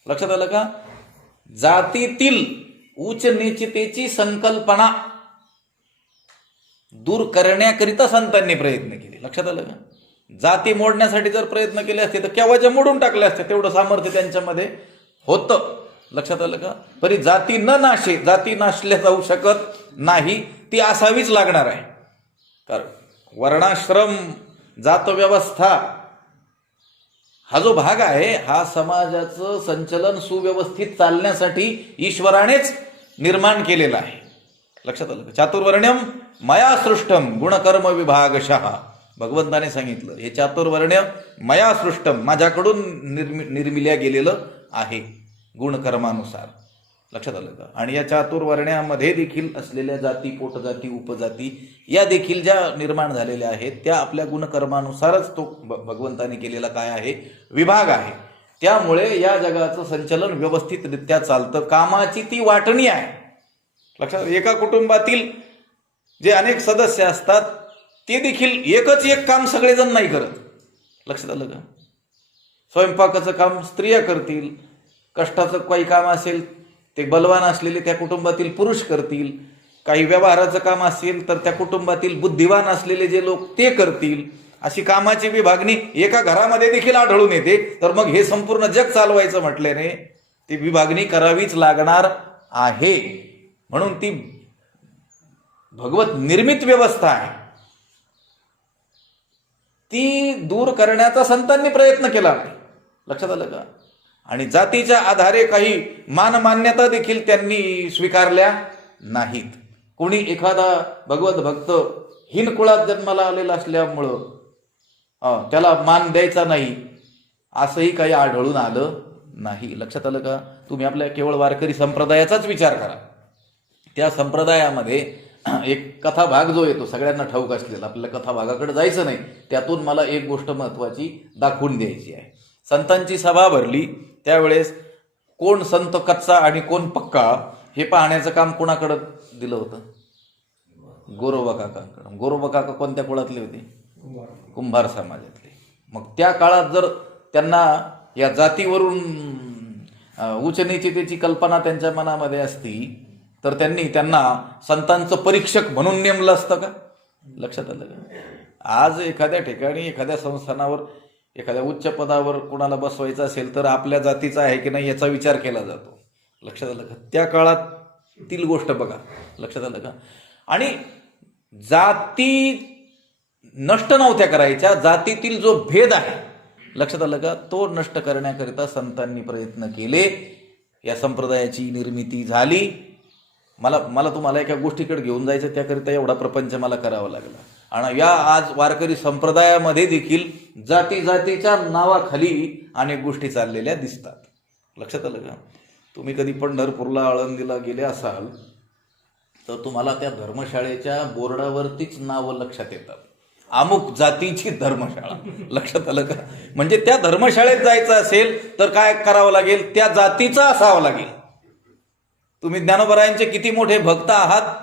लक्षात आलं का? जातीतील उच्च नीचतेची संकल्पना दूर करण्याकरिता संतांनी प्रयत्न केले. लक्षात आलं का? जाती मोडण्यासाठी जर प्रयत्न केले असते तर केव्हाच्या मोडून टाकले असते. तेवढं सामर्थ्य त्यांच्यामध्ये होतं. लक्षात आलं का? तरी जाती न नाशे, जाती नाशल्या जाऊ शकत नाही, ती असावीच लागणार आहे. कारण वर्णाश्रम जात व्यवस्था हा जो भाग आहे, हा समाजाचं संचलन सुव्यवस्थित चालण्यासाठी ईश्वरानेच निर्माण केलेला आहे. लक्षात आलं का? चातुर्वर्ण्यम मया सृष्टम गुणकर्म विभागशः. भगवंताने सांगितलं हे चातुर्वर्ण्य मया सृष्टम, माझ्याकडून निर्मिल्या गेलेलं आहे गुणकर्मानुसार. लक्षात आलं का? आणि या चातुर्वर्ण्यामध्ये देखील असलेल्या जाती, पोटजाती, उपजाती या देखील ज्या निर्माण झालेल्या आहेत, त्या आपल्या गुणकर्मानुसारच तो भगवंताने केलेला काय आहे? विभाग आहे. त्यामुळे या जगाचं संचलन व्यवस्थितरित्या चालतं. कामाची ती वाटणी आहे. लक्षात, एका कुटुंबातील जे अनेक सदस्य असतात ते देखील एकच एक काम सगळेजण नाही करत. लक्षात आलं का? स्वयंपाकाचं काम स्त्रिया करतील, कष्टाचं काही काम असेल ते बलवान असलेले त्या कुटुंबातील पुरुष करतील, काही व्यवहाराचं काम असेल तर त्या कुटुंबातील बुद्धिवान असलेले जे लोक ते करतील. अशी कामाची विभागणी एका घरामध्ये देखील आढळून येते. तर मग हे संपूर्ण जग चालवायचं म्हटल्याने ती विभागणी करावीच लागणार आहे. म्हणून ती भगवत निर्मित व्यवस्था आहे, ती दूर करण्याचा संतांनी प्रयत्न केला नाही. लक्षात आलं का? आणि जातीच्या आधारे काही मानमान्यता देखील त्यांनी स्वीकारल्या नाहीत. कोणी एखादा भगवत भक्त हीन कुळात जन्माला आलेला असल्यामुळं त्याला मान द्यायचा नाही, असंही काही आढळून आलं नाही. लक्षात आलं का? तुम्ही आपल्या केवळ वारकरी संप्रदायाचाच विचार करा. त्या संप्रदायामध्ये एक कथा भाग जो येतो सगळ्यांना ठाऊक असलेला, आपल्याला कथा भागाकडे जायचं नाही. त्यातून मला एक गोष्ट महत्वाची दाखवून द्यायची आहे. संतांची सभा भरली त्यावेळेस कोण संत कच्चा आणि कोण पक्का हे पाहण्याचं काम कोणाकडं दिलं होतं? गोरोबा काकांकडं. गोरोबा काका कोणत्या कुळातले होते? कुंभार समाजातले. मग त्या काळात जर त्यांना या जातीवरून उच्च नीचतेची कल्पना त्यांच्या मनामध्ये असती तर त्यांना संतांचं परीक्षक म्हणून नेमलं असतं का? लक्षात आलं का? आज एखाद्या ठिकाणी एखाद्या संस्थानावर एखाद्या उच्च पदावर कोणाला बसवायचं असेल तर आपल्या जातीचा आहे की नाही याचा विचार केला जातो. लक्षात आलं का? त्या काळातील गोष्ट बघा. लक्षात आलं का? आणि जाती नष्ट नव्हत्या करायच्या. जातीतील जो भेद आहे, लक्षात आलं का, तो नष्ट करण्याकरिता संतांनी प्रयत्न केले. या संप्रदायाची निर्मिती झाली. मला तुम्हाला एका गोष्टीकडे घेऊन जायचं, त्याकरिता एवढा प्रपंच मला करावा लागला. आणि या आज वारकरी संप्रदायामध्ये देखील जातीच्या नावाखाली अनेक गोष्टी चाललेल्या दिसतात. लक्षात आलं का? तुम्ही कधी पंढरपूरला आळंदीला गेले असाल तर तुम्हाला त्या धर्मशाळेच्या बोर्डावरतीच नावं लक्षात येतात, अमुक जातीची धर्मशाळा. लक्षात आलं का? म्हणजे त्या धर्मशाळेत जायचं असेल तर काय करावं लागेल? त्या जातीचं असावं लागेल. तुम्ही ज्ञानोबरायांचे किती मोठे भक्त आहात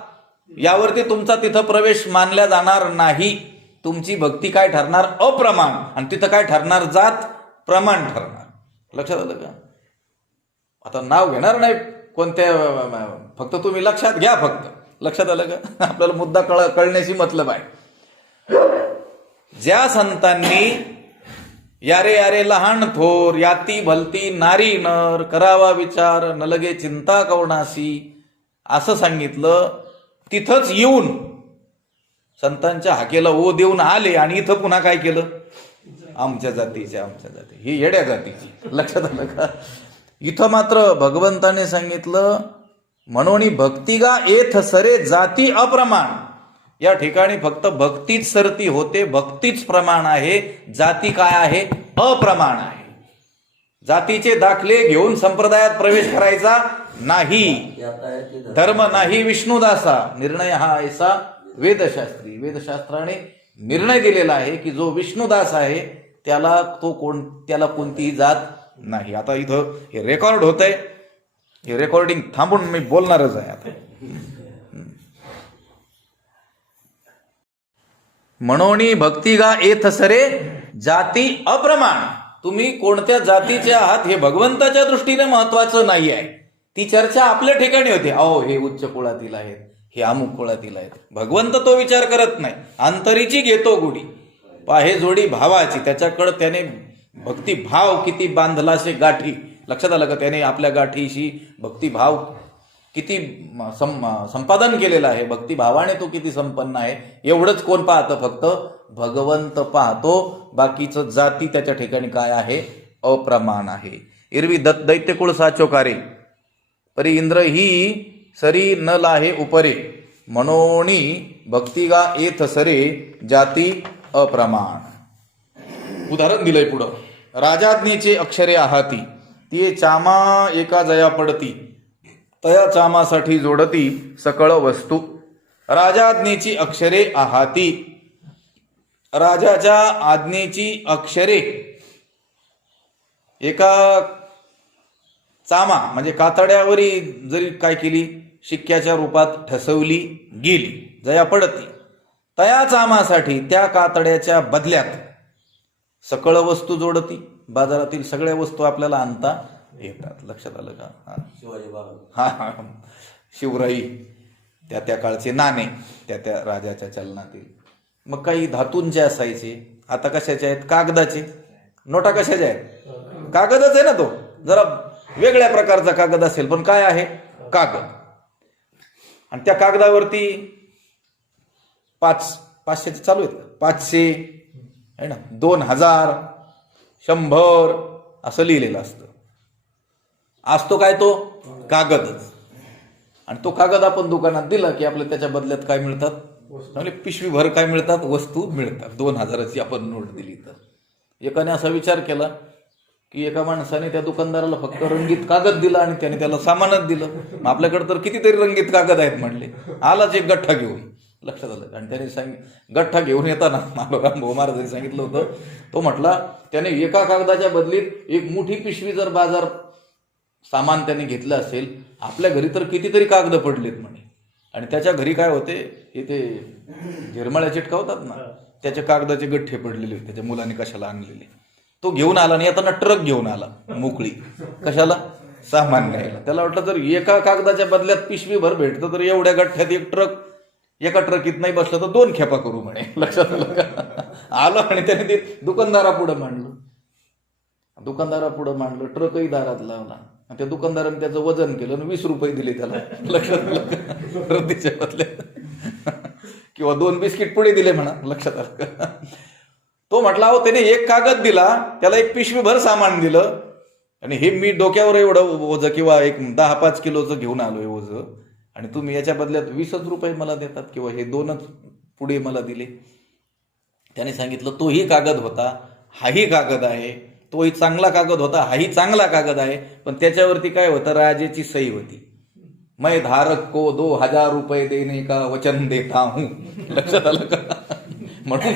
यावरती तुमचा तिथं प्रवेश मानला जाणार नाही. तुमची भक्ती काय ठरणार? अप्रमाण. आणि तिथं काय ठरणार? जात प्रमाण ठरणार. लक्षात आलं का? आता नाव घेणार नाही कोणत्या, फक्त तुम्ही लक्षात घ्या. फक्त लक्षात आलं का? आपल्याला मुद्दा कळण्याची मतलब आहे. ज्या संतांनी यारे यारे लहान थोर याती भलती नारी नर करावा विचार न लगे चिंता कवणासी असं सांगितलं, तिथंच येऊन संतांच्या हाकेला ओ देऊन आले आणि इथं पुन्हा काय केलं? आमच्या जाती ही येड्या जातीची. लक्षात आलं का? इथं मात्र भगवंताने सांगितलं म्हणून भक्तिगा एथ सरे जाती अप्रमाण. या ठिकाणी फक्त भक्तीच सरती होते, भक्तीच प्रमाण आहे. जाती काय आहे? अप्रमाण आहे. जातीचे दाखले घेऊन संप्रदायात प्रवेश करायचा नाही. धर्म नाही विष्णुदासा निर्णय हा ऐसा वेदशास्त्री. वेदशास्त्राने निर्णय दिलेला आहे की जो विष्णुदास आहे त्याला कोणतीही जात नाही. आता इथं हे रेकॉर्ड होतंय, हे रेकॉर्डिंग थांबून मी बोलणारच आहे आता. म्हणोनी भक्तिगा एथ सरे जाती अप्रमाण. तुम्ही कोणत्या जातीचे आहात हे भगवंताच्या दृष्टीने महत्वाचं नाही आहे. ती चर्चा आपल्या ठिकाणी होते. अहो हे उच्च कुळातील आहेत, हे अमुक कुळातील आहेत. भगवंत तो विचार करत नाही. अंतरीची घेतो गुढी पाहे जोडी भावाची. त्याच्याकडे त्याने भक्तिभाव किती बांधलाशे गाठी. लक्षात आलं का? त्याने आपल्या गाठीशी भक्तिभाव किती संपादन केलेलं आहे. भक्तिभावाने तो किती संपन्न आहे एवढंच कोण पाहतं? फक्त भगवंत पाहतो. बाकीचं जाती त्याच्या ठिकाणी काय आहे? अप्रमाण आहे. इरवी दैत्यकुळ साचोकारे परी इंद्र ही सरी न लाहे उपरे म्हणोनी भक्तिगा एथ सरे जाती अप्रमाण. उदाहरण दिलंय पुढं. राजाज्ञेचे अक्षरे आहाती ती चामा एका जया पडती तया चामासाठी जोडती सकळ वस्तू. राजाज्ञेची अक्षरे आहाती. राजाच्या आज्ञेची अक्षरे एका चामा म्हणजे कातड्यावरी जरी काय केली, शिक्क्याच्या रूपात ठसवली गेली, जया पडती. तया चामासाठी त्या कातड्याच्या बदल्यात सकळ वस्तू जोडती. बाजारातील सगळ्या वस्तू आपल्याला आणता येतात. लक्षात आलं का? शिवाजी महाराज. हा, शिवराई, त्या त्या काळचे नाणे, त्या त्या राजाच्या चलनातील. मग काही धातूंचे असायचे, आता कशाचे आहेत? कागदाचे. नोटा कशाच्या आहेत? कागदच आहे ना. तो जरा वेगळ्या प्रकारचा कागद असेल, पण काय आहे? कागद. आणि त्या कागदावरती 500 चालू आहेत, 500 आहे ना, 2000, 100 असं लिहिलेलं असतं. असतो काय? तो कागदच. आणि तो कागद आपण दुकानात दिला की आपल्याला त्याच्या बदल्यात काय मिळतात? म्हणजे पिशवीभर काय मिळतात? वस्तू मिळतात. 2000ची आपण नोट दिली तर. एकाने असा विचार केला की एका माणसाने त्या दुकानदाराला फक्त रंगीत कागद दिला आणि त्याने त्याला सामानच दिलं. आपल्याकडे तर कितीतरी रंगीत कागद आहेत म्हणले. आलाच एक गठ्ठा घेऊन. लक्षात आलं. आणि त्याने गठ्ठा घेऊन येताना मालोराम भाऊ महाराजांनी सांगितलं होतं, तो म्हटला त्याने एका कागदाच्या बदलीत एक मोठी पिशवी जर बाजार सामान त्याने घेतलं असेल, आपल्या घरी तर कितीतरी कागद पडलेत म्हणे. आणि त्याच्या घरी काय होते, इथे झिरमाळ्या चिटकावतात ना, त्याच्या कागदाचे गठ्ठे पडलेले होते, त्याच्या मुलाने कशाला आणलेले. तो घेऊन आला आणि आता ट्रक घेऊन आला मोकळी. कशाला? सामान न्यायला. त्याला वाटलं जर एका कागदाच्या बदल्यात पिशवीभर भेटतं तर एवढ्या गठ्ठ्यात एक ट्रक, एका ट्रकीत नाही बसलं तर 2 खेपा करू म्हणे. लक्षात आलं का? आलं आणि त्याने ते दुकानदारापुढं मांडलं. दुकानदारापुढं मांडलं, ट्रकही दारात लावला. त्या दुकानदाराने त्याचं वजन केलं आणि 20 रुपये दिले त्याला. लक्षात आलं? रद्दीच्या बदल्यात. किंवा 2 बिस्किट पुढे दिले म्हणा. लक्षात आलं का? तो म्हटला, हो त्याने एक कागद दिला, त्याला एक पिशवीभर सामान दिलं, आणि हे मी डोक्यावर एवढं ओझं किंवा एक 10-5 किलोचं घेऊन आलोय ओझं, आणि तुम्ही याच्या बदल्यात 20 रुपये मला देतात, किंवा हे 2च पुढे मला दिले. त्याने सांगितलं तोही कागद होता, हाही कागद आहे. तोही चांगला कागद होता, हाही चांगला कागद आहे. पण त्याच्यावरती काय होतं? राजाची सही होती. मैं धारक को 2000 रुपये देने का वचन देता हूं. लक्षात आलं का? म्हणून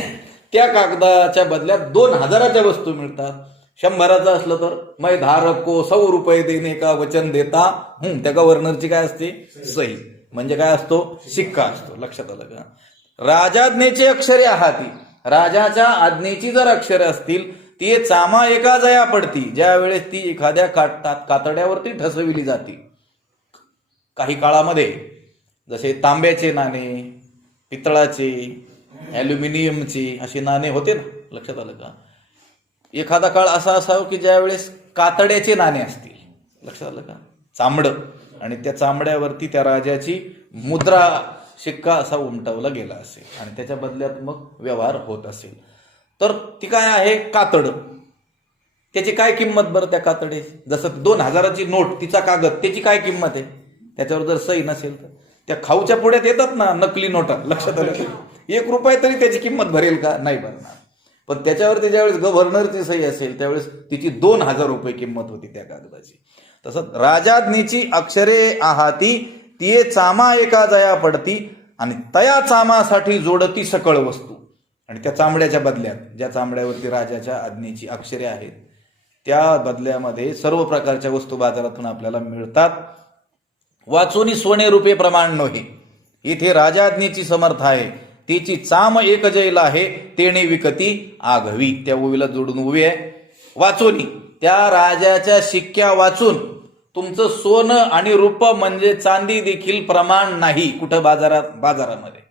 त्या कागदाच्या बदल्यात 2000च्या वस्तू मिळतात. 100चं असलं तर मैं धारक को 100 रुपये देने का वचन देता हूं. त्या गव्हर्नरची काय असते? सही. म्हणजे काय असतो? शिक्का असतो. लक्षात आलं का? राजाज्ञेचे अक्षरे आहाती. राजाच्या आज्ञेची जर अक्षरे असतील, ती चामा एका जया पडती. ज्या वेळेस ती एखाद्या कातड्यावरती ठसविली जाते. काही काळामध्ये जसे तांब्याचे नाणे, पितळाचे, ॲल्युमिनियमचे असे नाणे होते ना. लक्षात आलं का? एखादा काळ असा असावा की ज्या वेळेस कातड्याचे नाणे असतील. लक्षात आलं का? चामडं, आणि त्या चामड्यावरती त्या राजाची मुद्रा, शिक्का असा उमटवला गेला असेल, आणि त्याच्या बदल्यात मग व्यवहार होत असेल, तर ती काय आहे? कातड. त्याची काय किंमत बरं त्या कातडीची? जसं 2000ची नोट, तिचा कागद, त्याची काय किंमत आहे? त्याच्यावर जर सही नसेल तर. त्या खाऊच्या पुढ्यात येतात ना नकली नोटा. लक्षात आलं? 1 रुपया तरी त्याची किंमत भरेल का? नाही भरणार. पण त्याच्यावरती ज्यावेळेस गव्हर्नरची सही असेल त्यावेळेस तिची 2000 रुपये किंमत होती त्या कागदाची. तसंच राजाज्ञेची अक्षरे आहाती, तिये चामा एका जया पडती, आणि तया चामासाठी जोडती सकळ वस्तू. आणि त्या चामड्याच्या बदल्यात, ज्या चामड्यावरती राजाच्या आज्ञेची अक्षरे आहेत, त्या बदल्यामध्ये सर्व प्रकारच्या वस्तू बाजारातून आपल्याला मिळतात. वाचोनी सोने रुपये प्रमाण नव्हे. इथे राजाज्ञेची समर्थ आहे, तिची चाम एक जैल आहे, तेणे विकती आघवी. त्या ओवीला जोडून उभी आहे. वाचोनी, त्या राजाच्या शिक्क्या वाचून तुमचं सोनं आणि रूप म्हणजे चांदी देखील प्रमाण नाही कुठं? बाजारामध्ये.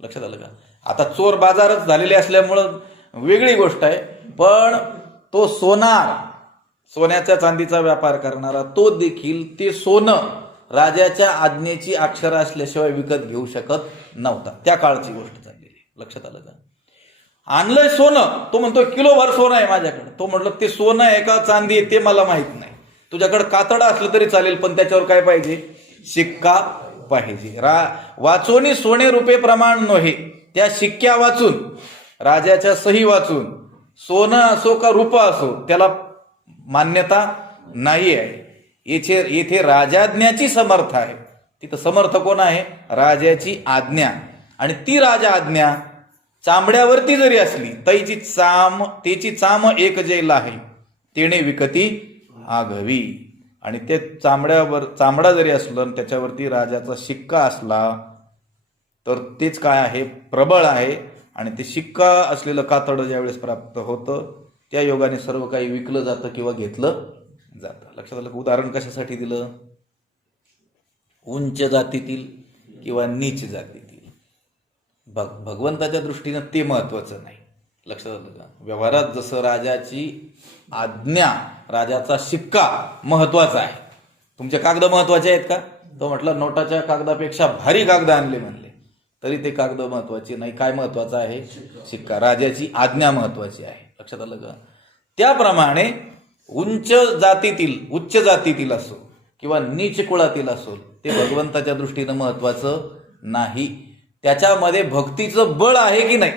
लक्षात आलं का? आता चोर बाजारच झालेले असल्यामुळं वेगळी गोष्ट आहे, पण तो सोन्याच्या चांदीचा व्यापार करणारा तो देखील ते सोनं राजाच्या आज्ञेची अक्षर असल्याशिवाय विकत घेऊ शकत नव्हता. त्या काळची गोष्ट चाललेली. लक्षात आलं का? आणलंय सोनं, तो म्हणतो किलोभर सोनं आहे माझ्याकडे. तो म्हटलं ते सोनं आहे का चांदी आहे ते मला माहित नाही. तुझ्याकडे कातडं असलं तरी चालेल, पण त्याच्यावर काय पाहिजे? शिक्का पाहिजे. वाचोनी सोने रुपये प्रमाण नव्हे. त्या शिक्क्या वाचून, राजाच्या सही वाचून, सोनं असो का रूप असो त्याला मान्यता नाही आहे. येथे राजाज्ञाची समर्थ आहे. तिथं समर्थ कोण आहे? राजाची आज्ञा. आणि ती राजा आज्ञा चांबड्यावरती जरी असली त्याची चाम एक जैल आहे, तेणे विकती आघवी. आणि ते चामडा जरी असलं त्याच्यावरती राजाचा शिक्का असला तर तेच काय आहे? प्रबळ आहे. आणि ते शिक्का असलेलं कातडं ज्यावेळेस प्राप्त होतं त्या योगाने सर्व काही विकलं जातं किंवा घेतलं जातं. लक्षात आलं? उदाहरण कशासाठी दिलं? उंच जातीतील किंवा नीच जातीतील. भगवंताच्या दृष्टीनं ते महत्वाचं नाही. लक्षात आलं का? व्यवहारात जसं राजाची आज्ञा, राजाचा शिक्का महत्वाचा आहे. तुमचे कागद महत्वाचे आहेत का? तो म्हटलं नोटाच्या कागदापेक्षा भारी कागद आणले म्हणले, तरी ते कागद महत्वाचे नाही. काय महत्वाचं आहे? शिक्का. राजाची आज्ञा महत्वाची आहे. लक्षात आलं का? त्याप्रमाणे उच्च जातीतील असो किंवा नीच कुळातील असो, ते भगवंताच्या दृष्टीनं महत्वाचं नाही. त्याच्यामध्ये भक्तीचं बळ आहे की नाही,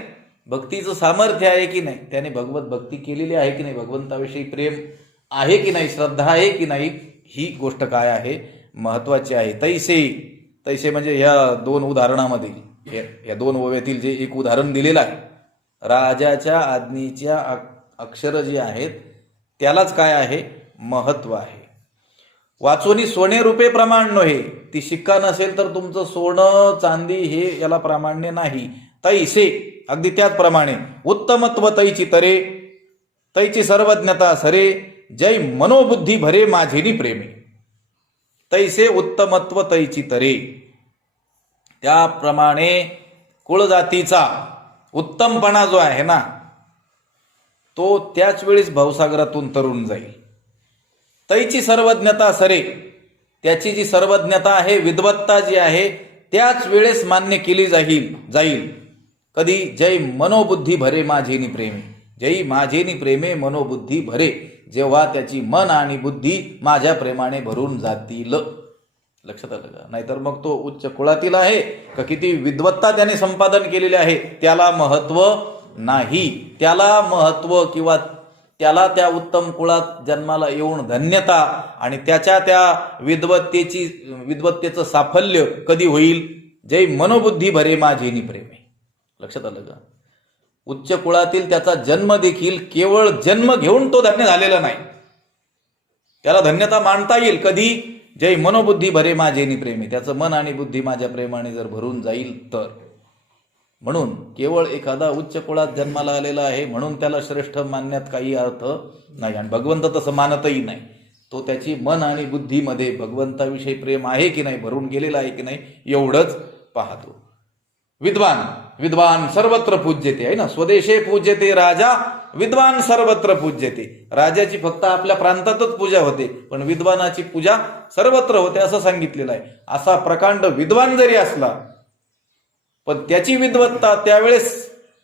भक्तीचं सामर्थ्य आहे की नाही, त्याने भगवत भक्ती केलेली आहे की नाही, भगवंताविषयी प्रेम आहे की नाही, श्रद्धा आहे की नाही, ही गोष्ट काय आहे? महत्वाची आहे. तैसे म्हणजे ह्या दोन उदाहरणामध्ये, या दोन ओव्यातील जे एक उदाहरण दिलेलं आहे, राजाच्या आज्ञेच्या अक्षर जी आहेत त्यालाच काय आहे? महत्व आहे. वाचोनी सोने रुपये प्रमाण नव्हे. ती शिक्का नसेल तर तुमचं सोनं चांदी हे याला प्रामाण्य नाही. तैसे अगदी त्याचप्रमाणे उत्तमत्व तैची तरे, तैची सर्वज्ञता सरे, जय मनोबुद्धी भरे माझेनी प्रेमे. तैसे उत्तमत्व तैची तरे. त्याप्रमाणे कुळजातीचा उत्तमपणा जो आहे ना, तो त्याच वेळेस भवसागरातून तरुण जाईल. तैची सर्वज्ञता सरे, त्याची जी सर्वज्ञता आहे, विद्वत्ता जी आहे, त्याच वेळेस मान्य केली जाईल. कधी? जय मनोबुद्धी भरे माझेनी प्रेमे. जय माझेनी प्रेमे मनोबुद्धी भरे, जेव्हा त्याची मन आणि बुद्धी माझ्या प्रेमाने भरून जातील. लक्षात आलं का? नाहीतर मग तो उच्च कुळातील आहे का किती विद्वत्ता त्याने संपादन केलेले आहे, त्याला महत्व नाही. त्याला महत्व किंवा त्याला त्या उत्तम कुळात जन्माला येऊन धन्यता आणि त्याच्या त्या विद्वत्तेचं साफल्य कधी होईल? जय मनोबुद्धी भरे माझेनी प्रेमे. लक्षात आलं का? उच्च कुळातील त्याचा जन्म देखील केवळ जन्म घेऊन तो धन्य झालेला नाही. त्याला धन्यता मानता येईल कधी? जय मनोबुद्धी भरे माझेनी प्रेमे. त्याचं मन आणि बुद्धी माझ्या प्रेमाने जर भरून जाईल तर. म्हणून केवळ एखादा उच्च कुळात जन्माला आलेला आहे म्हणून त्याला श्रेष्ठ मानण्यात काही अर्थ नाही. आणि भगवंत तसं मानतही नाही. तो त्याची मन आणि बुद्धीमध्ये भगवंताविषयी प्रेम आहे की नाही, भरून गेलेला आहे की नाही, एवढंच पाहतो. विद्वान सर्वत्र पूज्यते आहे ना. स्वदेशे पूज्यते राजा, विद्वान सर्वत्र पूज्यते. राजाची फक्त आपल्या प्रांतातच पूजा होते, पण विद्वानाची पूजा सर्वत्र होते असं सांगितलेलं आहे. असा प्रकांड विद्वान जरी असला, पण त्याची विद्वत्ता त्यावेळेस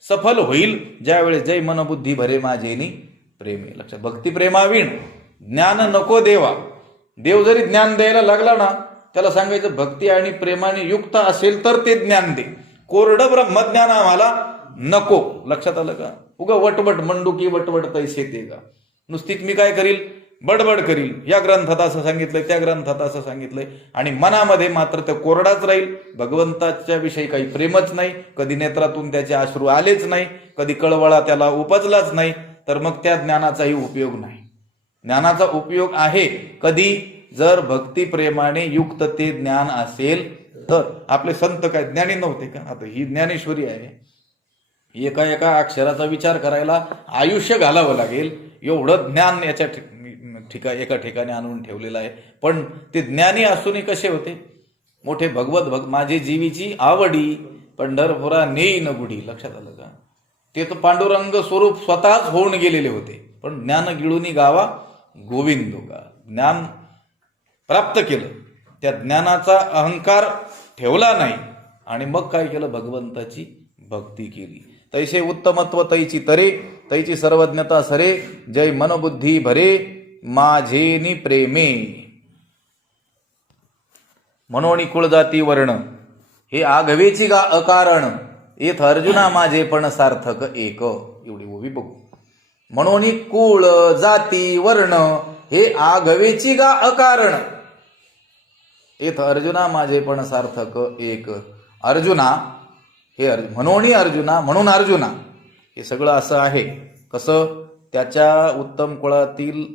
सफल होईल ज्यावेळेस जय मनबुद्धी भरे माझेनी प्रेमे. लक्षात? भक्ती प्रेमावीण ज्ञान नको देवा. देव जरी ज्ञान द्यायला लागला ना, त्याला सांगायचं भक्ती आणि प्रेमाने युक्त असेल तर ते ज्ञान दे. कोरडं ब्रह्मज्ञान आम्हाला नको. लक्षात आलं का? उगा वटवट मंडुकी वटवट तैसे ते का. नुसतीच मी काय करील? बडबड करील. या ग्रंथात असं सांगितलंय, त्या ग्रंथात असं सांगितलंय, आणि मनामध्ये मात्र ते कोरडाच राहील. भगवंताच्या विषयी काही प्रेमच नाही. कधी नेत्रातून त्याचे अश्रू आलेच नाही, कधी कळवळा त्याला उपजलाच नाही, तर मग त्या ज्ञानाचाही उपयोग नाही. ज्ञानाचा उपयोग आहे कधी? जर भक्ती प्रेमाने युक्त ते ज्ञान असेल तर. आपले संत काय ज्ञानी नव्हते का? आता ही ज्ञानेश्वरी आहे. एका एका अक्षराचा विचार करायला आयुष्य घालावं लागेल, एवढं ज्ञान याच्या एका ठिकाणी आणून ठेवलेलं आहे. पण ते ज्ञानी असूनही कसे होते? मोठे भगवत माझे जीवीची आवडी पंढरपुरा नेई न गुढी. लक्षात आलं का? ते तर पांडुरंग स्वरूप स्वतःच होऊन गेलेले होते, पण ज्ञान गिळूनी गावा गोविंदोगा. ज्ञान प्राप्त केलं, त्या ज्ञानाचा अहंकार ठेवला नाही, आणि मग काय केलं? भगवंताची भक्ती केली. तैसे उत्तमत्व तैची तरे, तैची सर्वज्ञता सरे, जय मनबुद्धी भरे माझेनी प्रेमे. मनोनी कुळजाती वर्ण हे आघवेची गा अकारण, येथ अर्जुना माझे पण सार्थक एक. एवढी ओवी बघू. मनोनी कुळ जाती वर्ण हे आघवेची गा अकारण, येथ अर्जुना माझे पण सार्थक एक. अर्जुना हे मनोनी अर्जुना, म्हणून अर्जुना, हे सगळं असं आहे. कसं? त्याच्या उत्तम कुळातील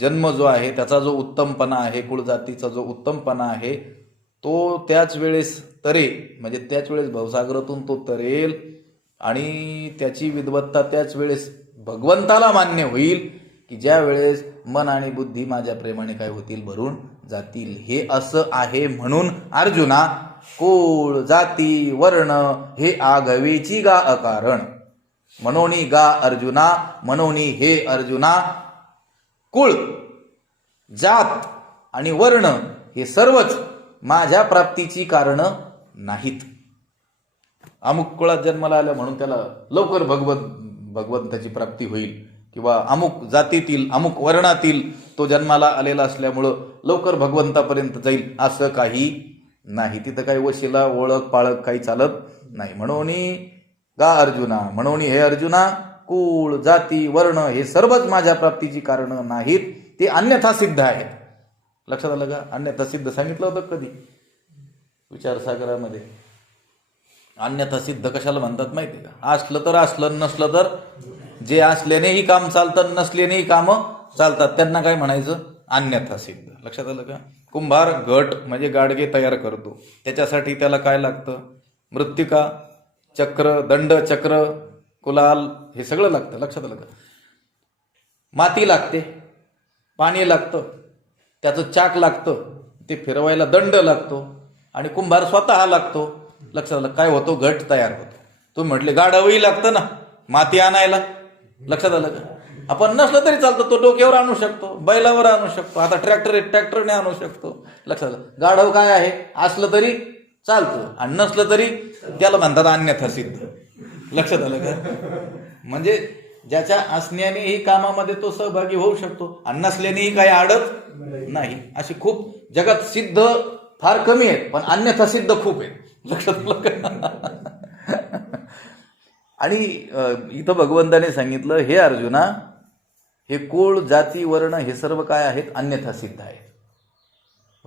जन्म जो आहे, त्याचा जो उत्तमपणा आहे, कुळजातीचा जो उत्तमपणा आहे, तो त्याच वेळेस तरे, म्हणजे त्याच वेळेस भवसागरातून तो तरेल, आणि त्याची विद्वत्ता त्याच वेळेस भगवंताला मान्य होईल की ज्या वेळेस मन आणि बुद्धी माझ्या प्रेमाने काय होतील, भरून जातील. हे असं आहे म्हणून अर्जुना कुळ जाती वर्ण हे आगवेची गा अकारण. मनोनी गा अर्जुना, मनोनी हे अर्जुना, कुळ जात आणि वर्ण हे सर्वच माझ्या प्राप्तीची कारण नाहीत. अमुक कुळात जन्माला आलं म्हणून त्याला लवकर भगवंताची प्राप्ती होईल, किंवा अमुक जातीतील अमुक वर्णातील तो जन्माला आलेला असल्यामुळं लवकर भगवंतापर्यंत जाईल, असं काही नाही. तिथं काही वशिला ओळख पाळख काही चालत नाही. म्हणून गा अर्जुना, म्हणून हे अर्जुना, कुळ जाती वर्ण हे सर्वच माझ्या प्राप्तीची कारण नाहीत, ते अन्यथा सिद्ध आहेत. लक्षात आलं का? अन्यथा सिद्ध सांगितलं होतं कधी विचारसागरामध्ये? अन्यथा सिद्ध कशाला म्हणतात माहिती का? असलं तर असलं, नसलं तर, जे असल्यानेही काम चालतं नसल्यानेही काम चालतात त्यांना काय म्हणायचं? अन्यथा सिद्ध. लक्षात आलं का? कुंभार घट म्हणजे गाडगे तयार करतो, त्याच्यासाठी त्याला काय लागतं? मृत्तिका, चक्र, दंड चक्र, कुलाल हे सगळं लागतं. लक्षात आलं का? माती लागते, पाणी लागतं, त्याचं चाक लागतं, ते फिरवायला दंड लागतो, आणि कुंभार स्वतः लागतो. लक्षात आलं? काय होतो? घट तयार होतो. तुम्ही म्हटले गाढवही लागतं ना माती आणायला. लक्षात आलं का? आपण नसलं तरी चालतं, तो डोक्यावर आणू शकतो, बैलावर आणू शकतो, आता ट्रॅक्टरने आणू शकतो. लक्षात आलं? गाढव काय आहे? असलं तरी चालतं आणि नसलं तरी त्याला म्हणतात अन्यथा सिद्ध. लक्षात आलं का? म्हणजे ज्याच्या असण्यानेही कामामध्ये तो सहभागी होऊ शकतो आणि नसल्यानेही काही अडत नाही. अशी खूप जगात सिद्ध फार कमी आहेत, पण अन्यथा सिद्ध खूप आहेत. लक्षात आलं का? आणि इथं भगवंताने सांगितलं, हे अर्जुना, हे कुळ जाती वर्ण हे सर्व काय आहेत? अन्यथा सिद्ध आहेत.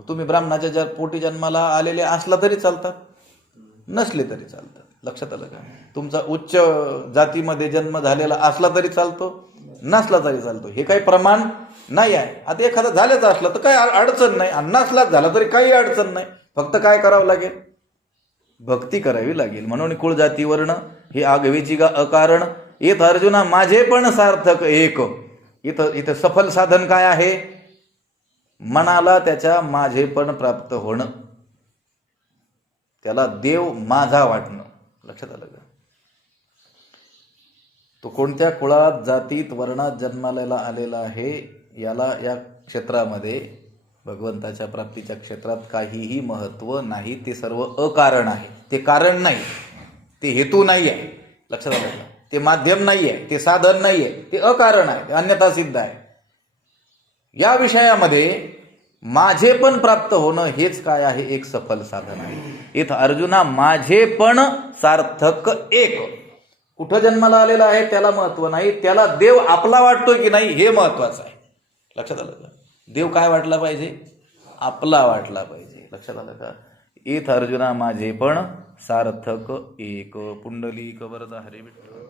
तुम्ही ब्राह्मणाच्या पोटी जन्माला आलेले असला तरी चालतात, नसले तरी चालतात. लक्षात आलं का? तुमचा उच्च जातीमध्ये जन्म झालेला असला तरी चालतो, नसला तरी चालतो. हे काही प्रमाण नाही आहे. आता एखादा झाल्याच असला तर काही अडचण नाही, आणि नसलाच झाला तरी काही अडचण नाही. फक्त काय करावं लागेल? भक्ती करावी लागेल. म्हणून कुळ जाती वर्ण हे आगवेची गा अकारण. येत अर्जुना माझे पण सार्थक एक. इथं सफल साधन काय आहे? मनाला त्याच्या माझे पण प्राप्त होणं, त्याला देव माझा वाटणं. लक्षात आलं का? तो कोणत्या कुळात जातीत वर्णात जन्माला आलेला आहे याला या क्षेत्रामध्ये भगवंताच्या प्राप्तीच्या क्षेत्रात काहीही महत्व नाही. ते सर्व अकारण आहे. ते कारण नाही, ते हेतू नाही आहे. लक्षात आलं का? ते माध्यम नाही आहे, ते साधन नाही आहे, ते अकारण आहे, ते अन्यथा सिद्ध आहे. या विषयामध्ये माझे पण प्राप्त होणं हेच काय आहे? एक सफल साधन आहे. इथं अर्जुना माझे पण सार्थक एक. कुठं जन्माला आलेला आहे त्याला महत्व नाही, त्याला देव आपला वाटतोय की नाही हे महत्वाचं आहे. लक्षात आलं का? देव काय वाटला पाहिजे? आपला वाटला पाहिजे. लक्षात आलं का? इथं अर्जुना माझे पण सार्थक एक. पुंडलिक वरदा हरी विठ्ठल.